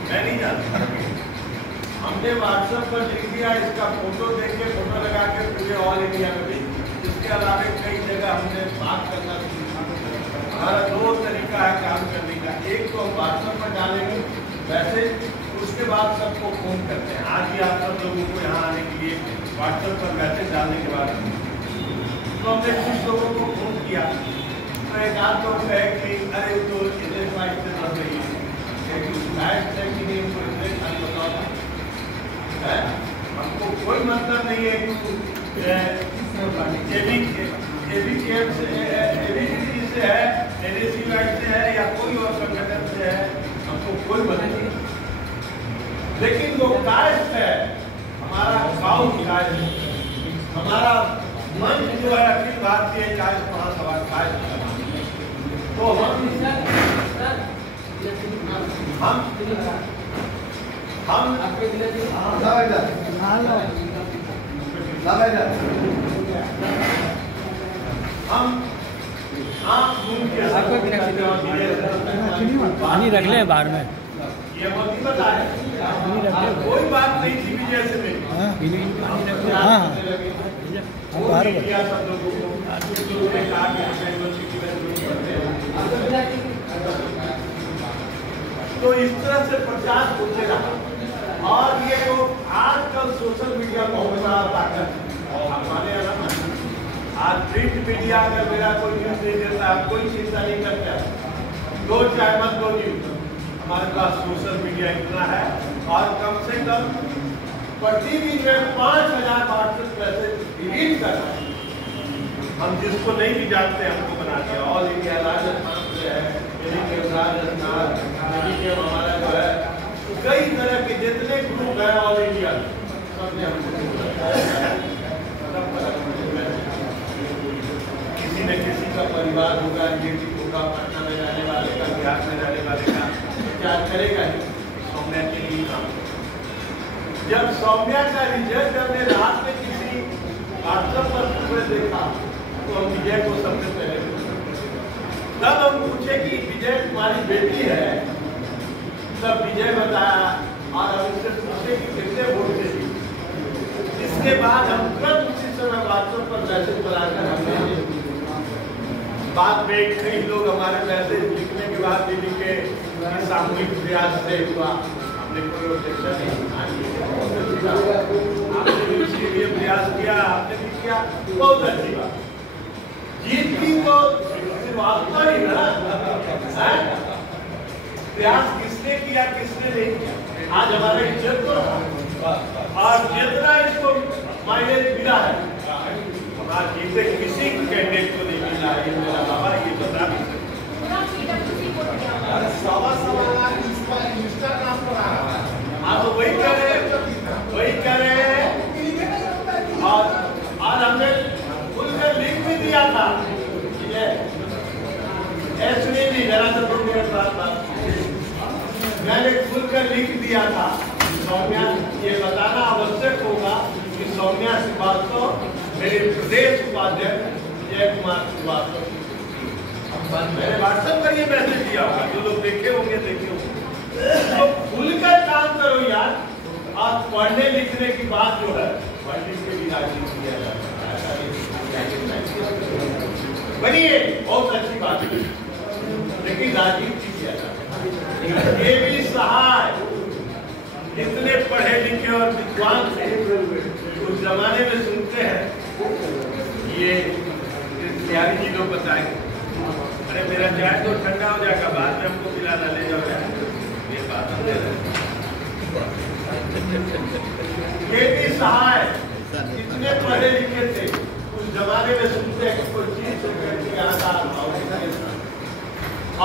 मैं नहीं जानता। हमने व्हाट्सएप पर लिख दिया, इसका फोटो देख के फोटो लगा के पूरे ऑल इंडिया में भेज। इसके अलावा कई जगह हमने बात करना सीखा। हमारा 2 तरीका है काम करने का, एक तो हम व्हाट्सएप पर डालेंगे मैसेज, उसके बाद सबको फोन करते हैं। आज ही आप सब लोगों को यहाँ आने के लिए व्हाट्सएप पर मैसेज डालने के बाद तो हमने कुछ लोगों को फोन किया, तो एक आध लोग कहे कि अरे तो इतने फाइट से बढ़ रही है कि नहीं, उनको इतने खाली बताओ है, हमको कोई मतलब नहीं है कि एबीवीपी से है, एनएसयूआई से है या कोई और संगठन से है, हमको कोई मतलब नहीं। लेकिन वो कायस्थ है, हमारा गाँव कायस्थ है, हमारा मंच जो है अखिल भारतीय कायस्थ महासभा कायस्थ, तो हम पानी रख ले बाहर में, ये मुसीबत है, कोई बात नहीं थी विजय से मेरी, सब लोगों को तो इस तरह से प्रचार होते रहा। और ये तो आजकल सोशल मीडिया बहुत बड़ा ताकत और हमारे यहाँ आज प्रिंट मीडिया अगर मेरा कोई न्यूज नहीं देता है, कोई चिंता नहीं करता, दो चाहे मत दो न्यूज, हमारे पास सोशल मीडिया इतना है और कम से कम प्रतिदिन में 5000 व्हाट्सएप मैसेज डिलीट करना है। हम जिसको नहीं भी जानते हमको बनाते हैं। ऑल इंडिया राजस्थान से है, राजस्थान हमारा जो है, कई तरह के जितने ग्रुप है ऑल इंडिया सबने हमको न किसी का परिवार होगा, रिलेटिव होगा, पटना में रहने वाले का, बिहार में रहने वाले का प्रचार करेगा ही सौम्या के लिए काम। जब सौम्या का रिजल्ट हमने रात में किसी व्हाट्सएप पर देखा तो हम विजय को सबसे पहले तब हम पूछे कि विजय तुम्हारी बेटी है, तब विजय बताया और हम उससे पूछे कि कितने वोट से दी। इसके बाद हम तुरंत उसी समय व्हाट्सएप पर मैसेज बनाकर हमने बाद में कई लोग हमारे मैसेज लिखने के बाद भी लिखे सामूहिक प्रयास से हुआ, हमने कोई ऑब्जेक्शन नहीं, आपने भी उसके लिए प्रयास किया, आपने भी किया, बहुत अच्छी बात। जीत की तो सिर्फ आपका ही ना, प्रयास किसने किया किसने नहीं किया, आज हमारे इज्जत को और जितना इसको माइलेज मिला है, हमारा जीते किसी कैंडिडेट को नहीं मिला है मेरा बाबा, ये बता भी हाँ तो वही कह रहे हैं और हमने खुलकर लिख भी दिया था, ऐसे नहीं जरा सा 2 मिनट बाद मैंने खुलकर लिख दिया था सौम्या, ये बताना आवश्यक होगा कि सौम्या श्रीवास्तव मेरे प्रदेश उपाध्यक्ष विजय कुमार श्रीवास्तव, मैंने व्हाट्सएप पर ये मैसेज दिया होगा, जो लोग देखे होंगे तो खुलकर काम करो यार। और पढ़ने लिखने की बात जो है पढ़ने के भी राजनीति किया जाता है, बनिए बहुत अच्छी बात है, लेकिन राजनीति किया जाता है। ये भी सहाय इतने पढ़े लिखे और विद्वान थे, उस जमाने में सुनते हैं ये त्यागी जी लोग बताएंगे, अरे मेरा चाय तो ठंडा हो जाएगा, बाद में हमको पिलाना ले जाओ, ये बात ये भी सहाय इतने पढ़े लिखे थे, उस जमाने में सुनते हैं कि कोई चीज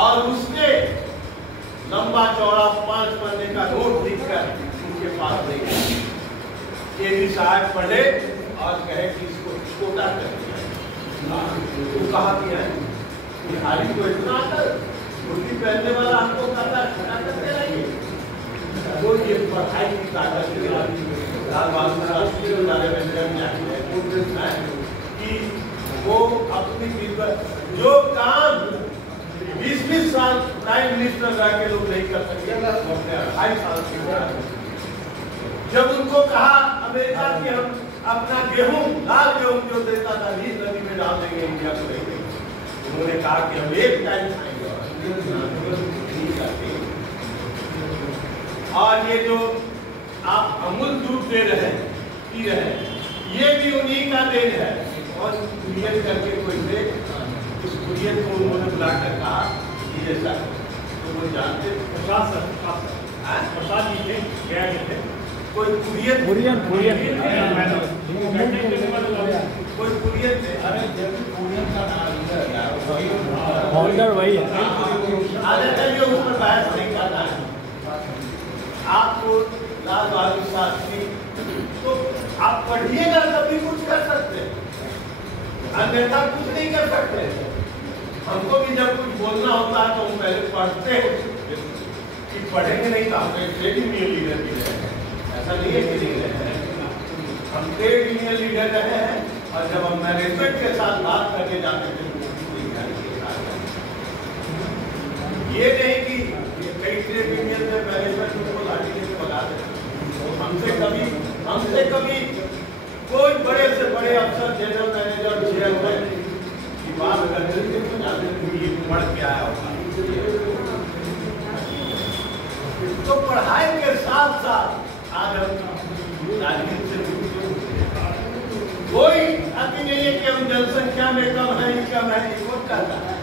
और उसने लंबा चौड़ा 5 पन्ने का नोट लिखकर उनके पास दे गया, ये भी सहाय पढ़े और कहे कि इसको छोटा कर दिया, तो कहा दिया है बिहारी को इतना कुर्ती पहनने वाला हमको करता छोटा करते रहिए, वो ये पढ़ाई की ताकत कि वो अपनी जो काम 20-20 साल प्राइम मिनिस्टर रह के लोग नहीं कर सकते, 2.5 साल की जब उनको कहा अमेरिका की हम अपना गेहूं लाल गेहूं जो देता था नील नदी में डाल देंगे इंडिया को नहीं देंगे, उन्होंने कहा कि हम एक टाइम खाएंगे। और ये जो आप अमूल दूध दे रहे हैं पी रहे हैं, ये भी उन्हीं का देन है। और कुरियन करके कोई थे, उस कुरियन को उन्होंने बुलाकर कहा ये सर, तो वो जानते प्रसाद जी थे, गया थे कोई कुरियन कोई कुरियन थे, अरे कुरियन का नाम वही है, उस पर बहस नहीं करना है। आपको लाल बहादुर शास्त्री तो आप पढ़िएगा तभी कुछ कर सकते हैं, अन्यथा कुछ नहीं कर सकते। हमको भी जब कुछ बोलना होता है तो हम पहले पढ़ते हैं, कि पढ़ेंगे नहीं तो हम ट्रेड यूनियन लीडर भी रहे हैं, ऐसा नहीं है कि नहीं रहे हैं, हम ट्रेड यूनियन लीडर रहे हैं। और जब हम मैनेजमेंट के साथ बात करके जाते थे ये नहीं कि कई ट्रेड यूनियन में मैनेजमेंट उनको लाठी लेके भगा देते, हमसे कभी कोई बड़े से बड़े अफसर, जनरल मैनेजर, चेयरमैन की बात करते थे ये पढ़ के आया होगा। तो पढ़ाई के साथ साथ आज हम राजनीति से कोई अति नहीं है कि हम जनसंख्या में कम है, कम है, ये कौन कहता है?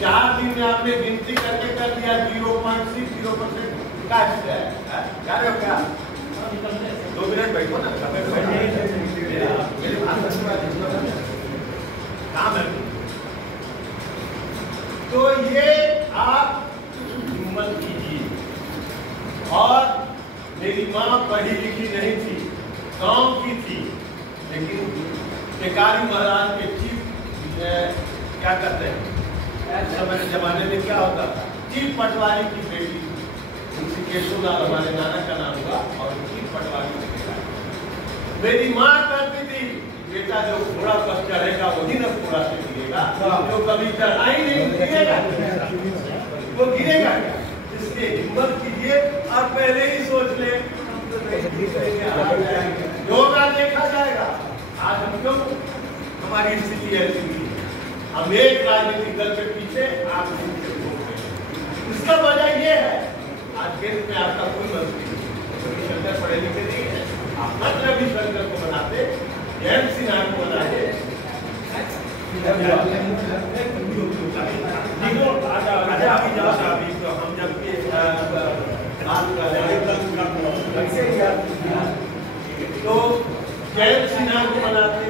4 दिन में आपने गिनती करके कर दिया 0.60% क्या है क्या? 2 मिनट बैठो ना, मेरे काम है। तो ये आप हिम्मत कीजिए। और मेरी माँ पढ़ी लिखी नहीं थी, गांव की थी, लेकिन टेकारी महाराज के चीफ क्या करते हैं? उस समय के जमाने में क्या होता था? चीफ पटवारी की बेटी, उनसे केशवलाल हमारे नाना का नाम हुआ, और चीफ पटवारी की बेटा। मेरी माँ कहती थी बेटा जो घोड़ा पर चढ़ेगा वही न घोड़ा से गिरेगा, जो कभी चढ़ाई नहीं गिरेगा वो गिरेगा क्या? इसलिए हिम्मत कीजिए और पहले ही सोच ले योगा देखा जाएगा। आज हम क्यों हमारी स्थिति ऐसी हुई? हम एक राजनीतिक दल के पीछे आप इसका वजह ये है आज देश में आपका कोई मंत्री रविशंकर पढ़े लिखे नहीं है। आप मत रविशंकर को बनाते, जयंत सिन्हा को बनाते। अभी जाओ अभी तो हम जब तो जयंत सिन्हा को बनाते,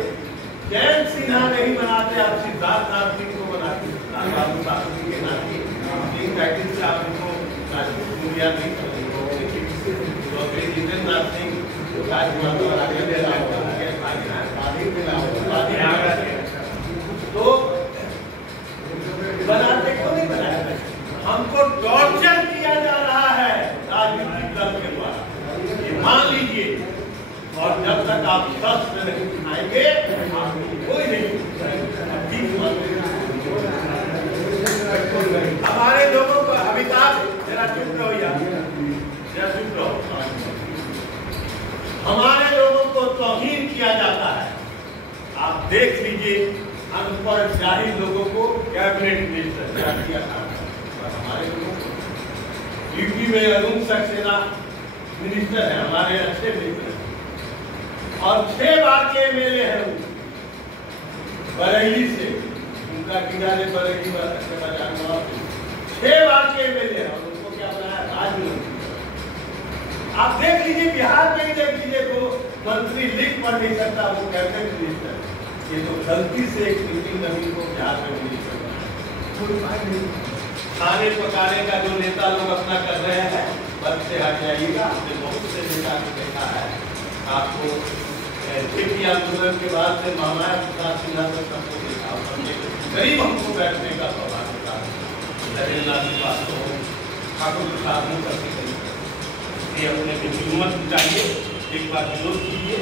जयंत सिन्हा नहीं बनाते, आप सिद्धार्थ नाथ सिंह को बनाते। बाबू साहब के नाते पैकेज से आप इनको दुनिया नहीं जितेंद्र नाथ सिंह तो बनाते क्यों नहीं बनाया? हमको टॉर्चर किया जा रहा है राजनीतिक दल के द्वारा, ये मान लीजिए। और जब तक आप शस्त्र नहीं उठाएंगे कोई नहीं। हमारे लोगों को अमिताभ जरा चुप रहो यार, जरा चुप रहो। हमारे लोगों को तौहीन किया जाता है। आप देख लीजिए अनपढ़ जाहिल लोगों को कैबिनेट मिनिस्टर किया था। हमारे लोगों को यूपी में अरुण सक्सेना मिनिस्टर है, हमारे अच्छे मित्र, और 6 बार के एमएलए है बरेली से, उनका किनारे बरेली 6 बार के एमएलए है, और उनको क्या बनाया? राज्यमंत्री। आप देख लीजिए बिहार में ही देख लीजिए, तो मंत्री लिख पढ़ नहीं सकता वो कैबिनेट मिनिस्टर। ये तो गलती से एक मीटिंग नबी को बिहार में मिनिस्टर खाने पकाने का जो नेता लोग अपना कर रहे हैं, बस से हट जाइएगा। हमने बहुत से नेता को देखा है। आपको आंदोलन के बाद से महामाया प्रसाद सिन्हा तक सबको देखा, गरीब हमको बैठने का सौभाग्य था। नरेंद्र श्रीवास्तव हो, ठाकुर प्रसाद मुखर्जी, ये अपने हिम्मत जुटाइए, एक बार विरोध कीजिए,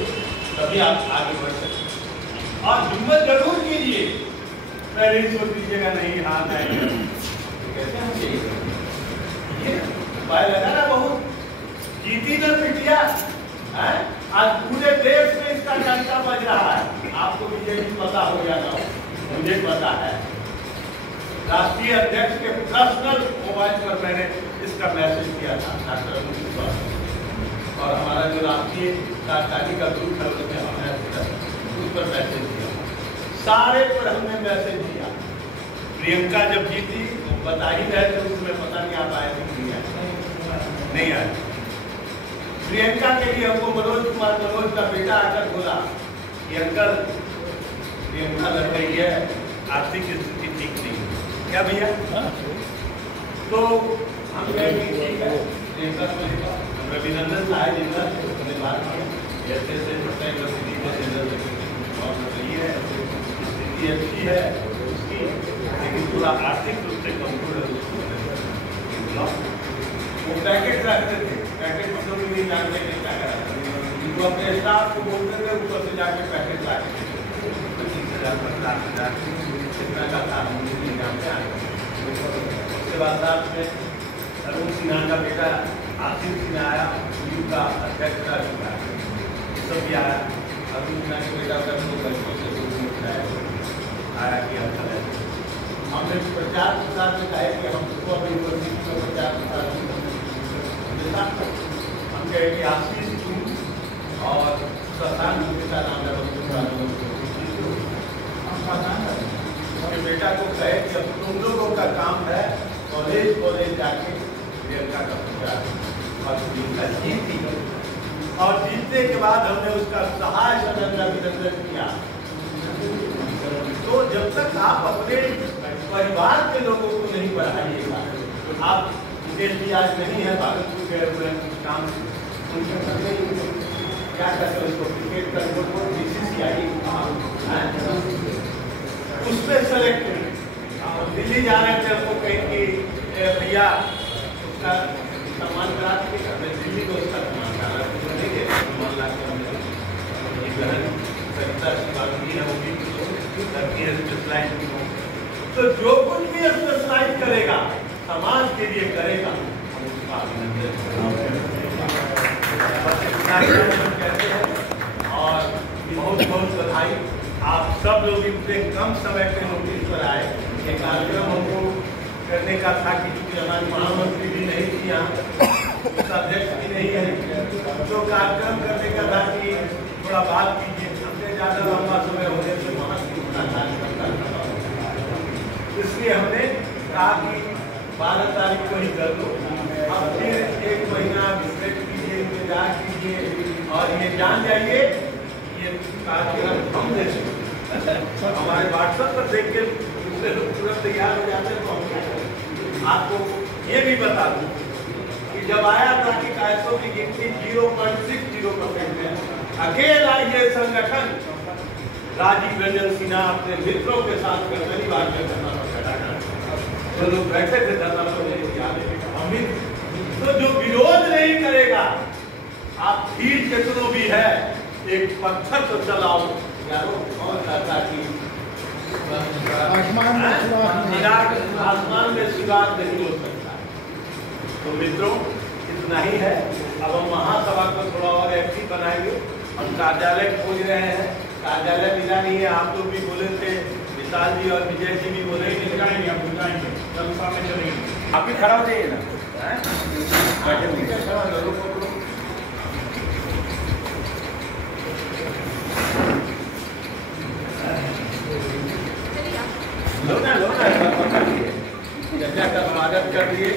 तभी आप आगे बढ़ सकते। और हिम्मत जरूर कीजिए, पहले ही सोच लीजिएगा नहीं हाथ आएगा कैसे हम ये उपाय लगा ना, बहुत जीती न पिटिया है। आज पूरे देश में इसका चर्चा बज रहा है। आपको विजय जी पता हो या ना हो, मुझे पता है। राष्ट्रीय अध्यक्ष के पर्सनल मोबाइल पर मैंने इसका मैसेज किया था डॉक्टर अरुण श्रीवास्तव, और हमारा जो राष्ट्रीय कार्यकारिणी का ग्रुप है उसमें हमने उस पर मैसेज दिया, सारे पर हमने मैसेज दिया। प्रियंका जब जीती तो बता ही रहे थे, उसमें पता नहीं आप आए थे नहीं आए। प्रियंका के लिए हमको मनोज कुमार मनोज का बेटा आकर बोला कि अंकल प्रियंका लग रही है, आर्थिक स्थिति ठीक नहीं। क्या भैया? तो हम कहे कि ठीक है, प्रियंका को लेकर रविनंदन साहब जी ने बात की, जैसे स्थिति अच्छी है उसकी, लेकिन पूरा आर्थिक रूप से कमजोर है। वो पैकेट रखते थे, पैकेट मतलब भी नहीं जानते थे क्या करा, तो अपने स्टाफ को बोलते थे ऊपर से जाके पैकेट लाके 25,000 50,000 इतना का था, नहीं जानते आए। उसके बाद साथ में अरुण सिन्हा का बेटा आसिफ सिन्हा आया, यूपी का अध्यक्ष रह चुका है, सब भी आया। अरुण सिन्हा के बेटा का तो बच्चों से आया कि हमने प्रचार प्रसार में कहा कि हम अभी यूनिवर्सिटी में प्रचार प्रसार हम कहे कि आशीष सिंह और शशांक का नाम है, उसके बेटा को कहे कि अब तुम लोगों का काम है कॉलेज कॉलेज जाके प्रियंका का प्रचार, और प्रियंका जीती, और जीतने के बाद हमने उसका सहाय सदन का अभिनंदन किया। तो जब तक आप अपने परिवार के लोगों को नहीं बढ़ाइएगा, आप मुकेश जी आज नहीं है, भागलपुर गए हुए हैं कुछ काम, उनके घर में क्या कहते हैं उसको, क्रिकेट का BCCI उसमें सेलेक्ट हुए, हम दिल्ली जा रहे थे, हमको कहीं कि भैया उसका सम्मान करा दीजिएगा। मैं दिल्ली को उसका सम्मान करा सम्मान ला के तो जो कुछ भी स्पेशलाइज करेगा समाज के लिए करेगा, हम उसका अभिनंदन कहते हैं। और बहुत बहुत बधाई, आप सब लोग इतने कम समय के नोटिस पर आए। ये कार्यक्रम हमको करने का था कि हमारी महामंत्री भी नहीं थी यहाँ, अध्यक्ष भी नहीं है, तो कार्यक्रम करने का था कि थोड़ा बात कीजिए। सबसे ज्यादा लंबा समय होने से इसलिए हमने कहा कि 12 तारीख को ही कर दो। अब फिर 1 महीना विजिट कीजिए, इंतजार कीजिए और ये जान जाइए ये कार्यक्रम हम जैसे हमारे व्हाट्सएप पर देख के दूसरे लोग तुरंत तैयार हो जाते हैं। तो हम क्या करें, आपको ये भी बता दूं कि जब आया था कि कैसों की गिनती 0.60% है, अकेला ये संगठन राजीव रंजन सिन्हा अपने मित्रों के साथ गंदगी बात करना जो लोग बैठे थे धरना पर, तो जो विरोध नहीं करेगा, आप भीड़ कितनों भी है, एक पत्थर तो चलाओ यारो, कौन कहता कि आसमान में सुराग नहीं हो सकता। तो मित्रों इतना ही है। अब हम महासभा को थोड़ा और एक्टिव बनाएंगे। हम कार्यालय खोज रहे हैं, कार्यालय मिला नहीं है। आप लोग भी बोले थे, विशाल जी और विजय जी भी बोले थे जाएंगे, हम जाएंगे, कल सामने चलेंगे। आप भी खड़ा हो जाइए ना, लो ना चर्चा का स्वागत कर दिए।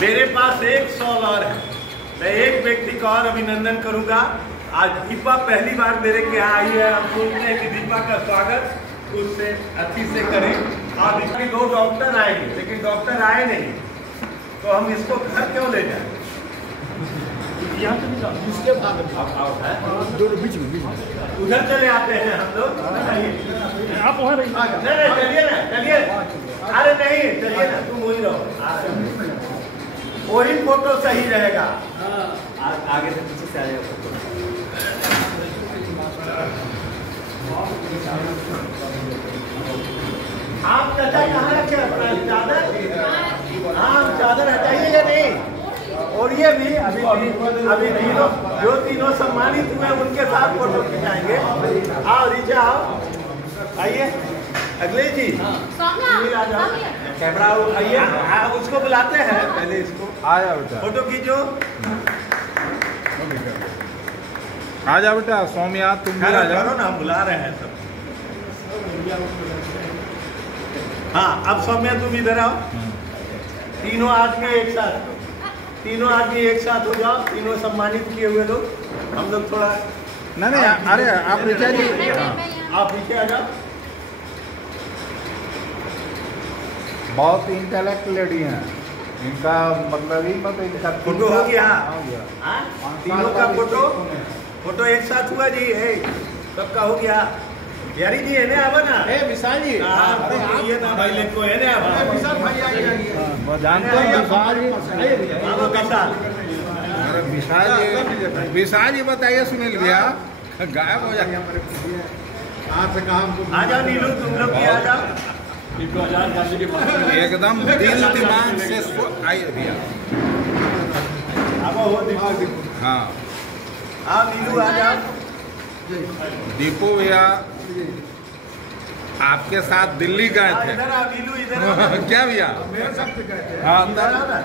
मेरे पास एक सवाल और है। मैं एक व्यक्ति का और अभिनंदन करूंगा। आज दीपा पहली बार मेरे के यहाँ आई है। हम सोचते हैं कि दीपा का स्वागत उससे अच्छी से करें। आज इसके 2 डॉक्टर आएंगे, लेकिन डॉक्टर आए नहीं, तो हम इसको घर क्यों ले जाए? इसके बाद दोनों बीच में उधर चले आते हैं हम लोग। आप वहाँ रहिए। नहीं चलिए ना, चलिए। अरे नहीं चलिए ना, तुम वही रहो, वही फोटो सही रहेगा। आगे से पीछे से आएगा फोटो। आप चाचा कहाँ रखे अपना चादर? हाँ चादर हटाइएगा नहीं। और ये भी अभी तीनों जो तीनों सम्मानित हुए उनके साथ फोटो खिंचाएंगे। आओ रीचा आओ, आइए अगले जी आ जाओ, कैमरा आइए। उसको बुलाते हैं पहले, इसको आया बेटा, फोटो खींचो। आ जा बेटा सौम्या, तुम भी आ जाओ ना, हम बुला रहे हैं सब। हाँ अब सौम्या तुम इधर आओ। तीनों आदमी एक साथ, तीनों आदमी एक साथ हो जाओ। तीनों सम्मानित किए हुए लोग, हम लोग थोड़ा नहीं अरे आप ऋचा जी, आप पीछे आ जाओ। बहुत इंटेलेक्ट लेडी हैं, इनका मतलब ही मत इनका फोटो हो गया। तीनों का फोटो एक साथ हुआ जी, सबका हो गया। यारी जी है ना, आवा ना विशाल जी, ये ना भाई लेको है ना, विशाल भाई जानते हैं विशाल जी बताइए। सुनील भैया गायब हो जाएंगे हमारे आपसे कहा। आ जाओ नीलू, तुम लोग भी आ जाओ। एकदम दिल दिमाग से आइए भैया। हाँ हाँ नीलू आ जाओ। दीपू भैया आपके साथ दिल्ली गए थे। इधर आओ नीलू, इधर क्या भैया? मेरे साथ गए थे। हाँ इधर आओ ना।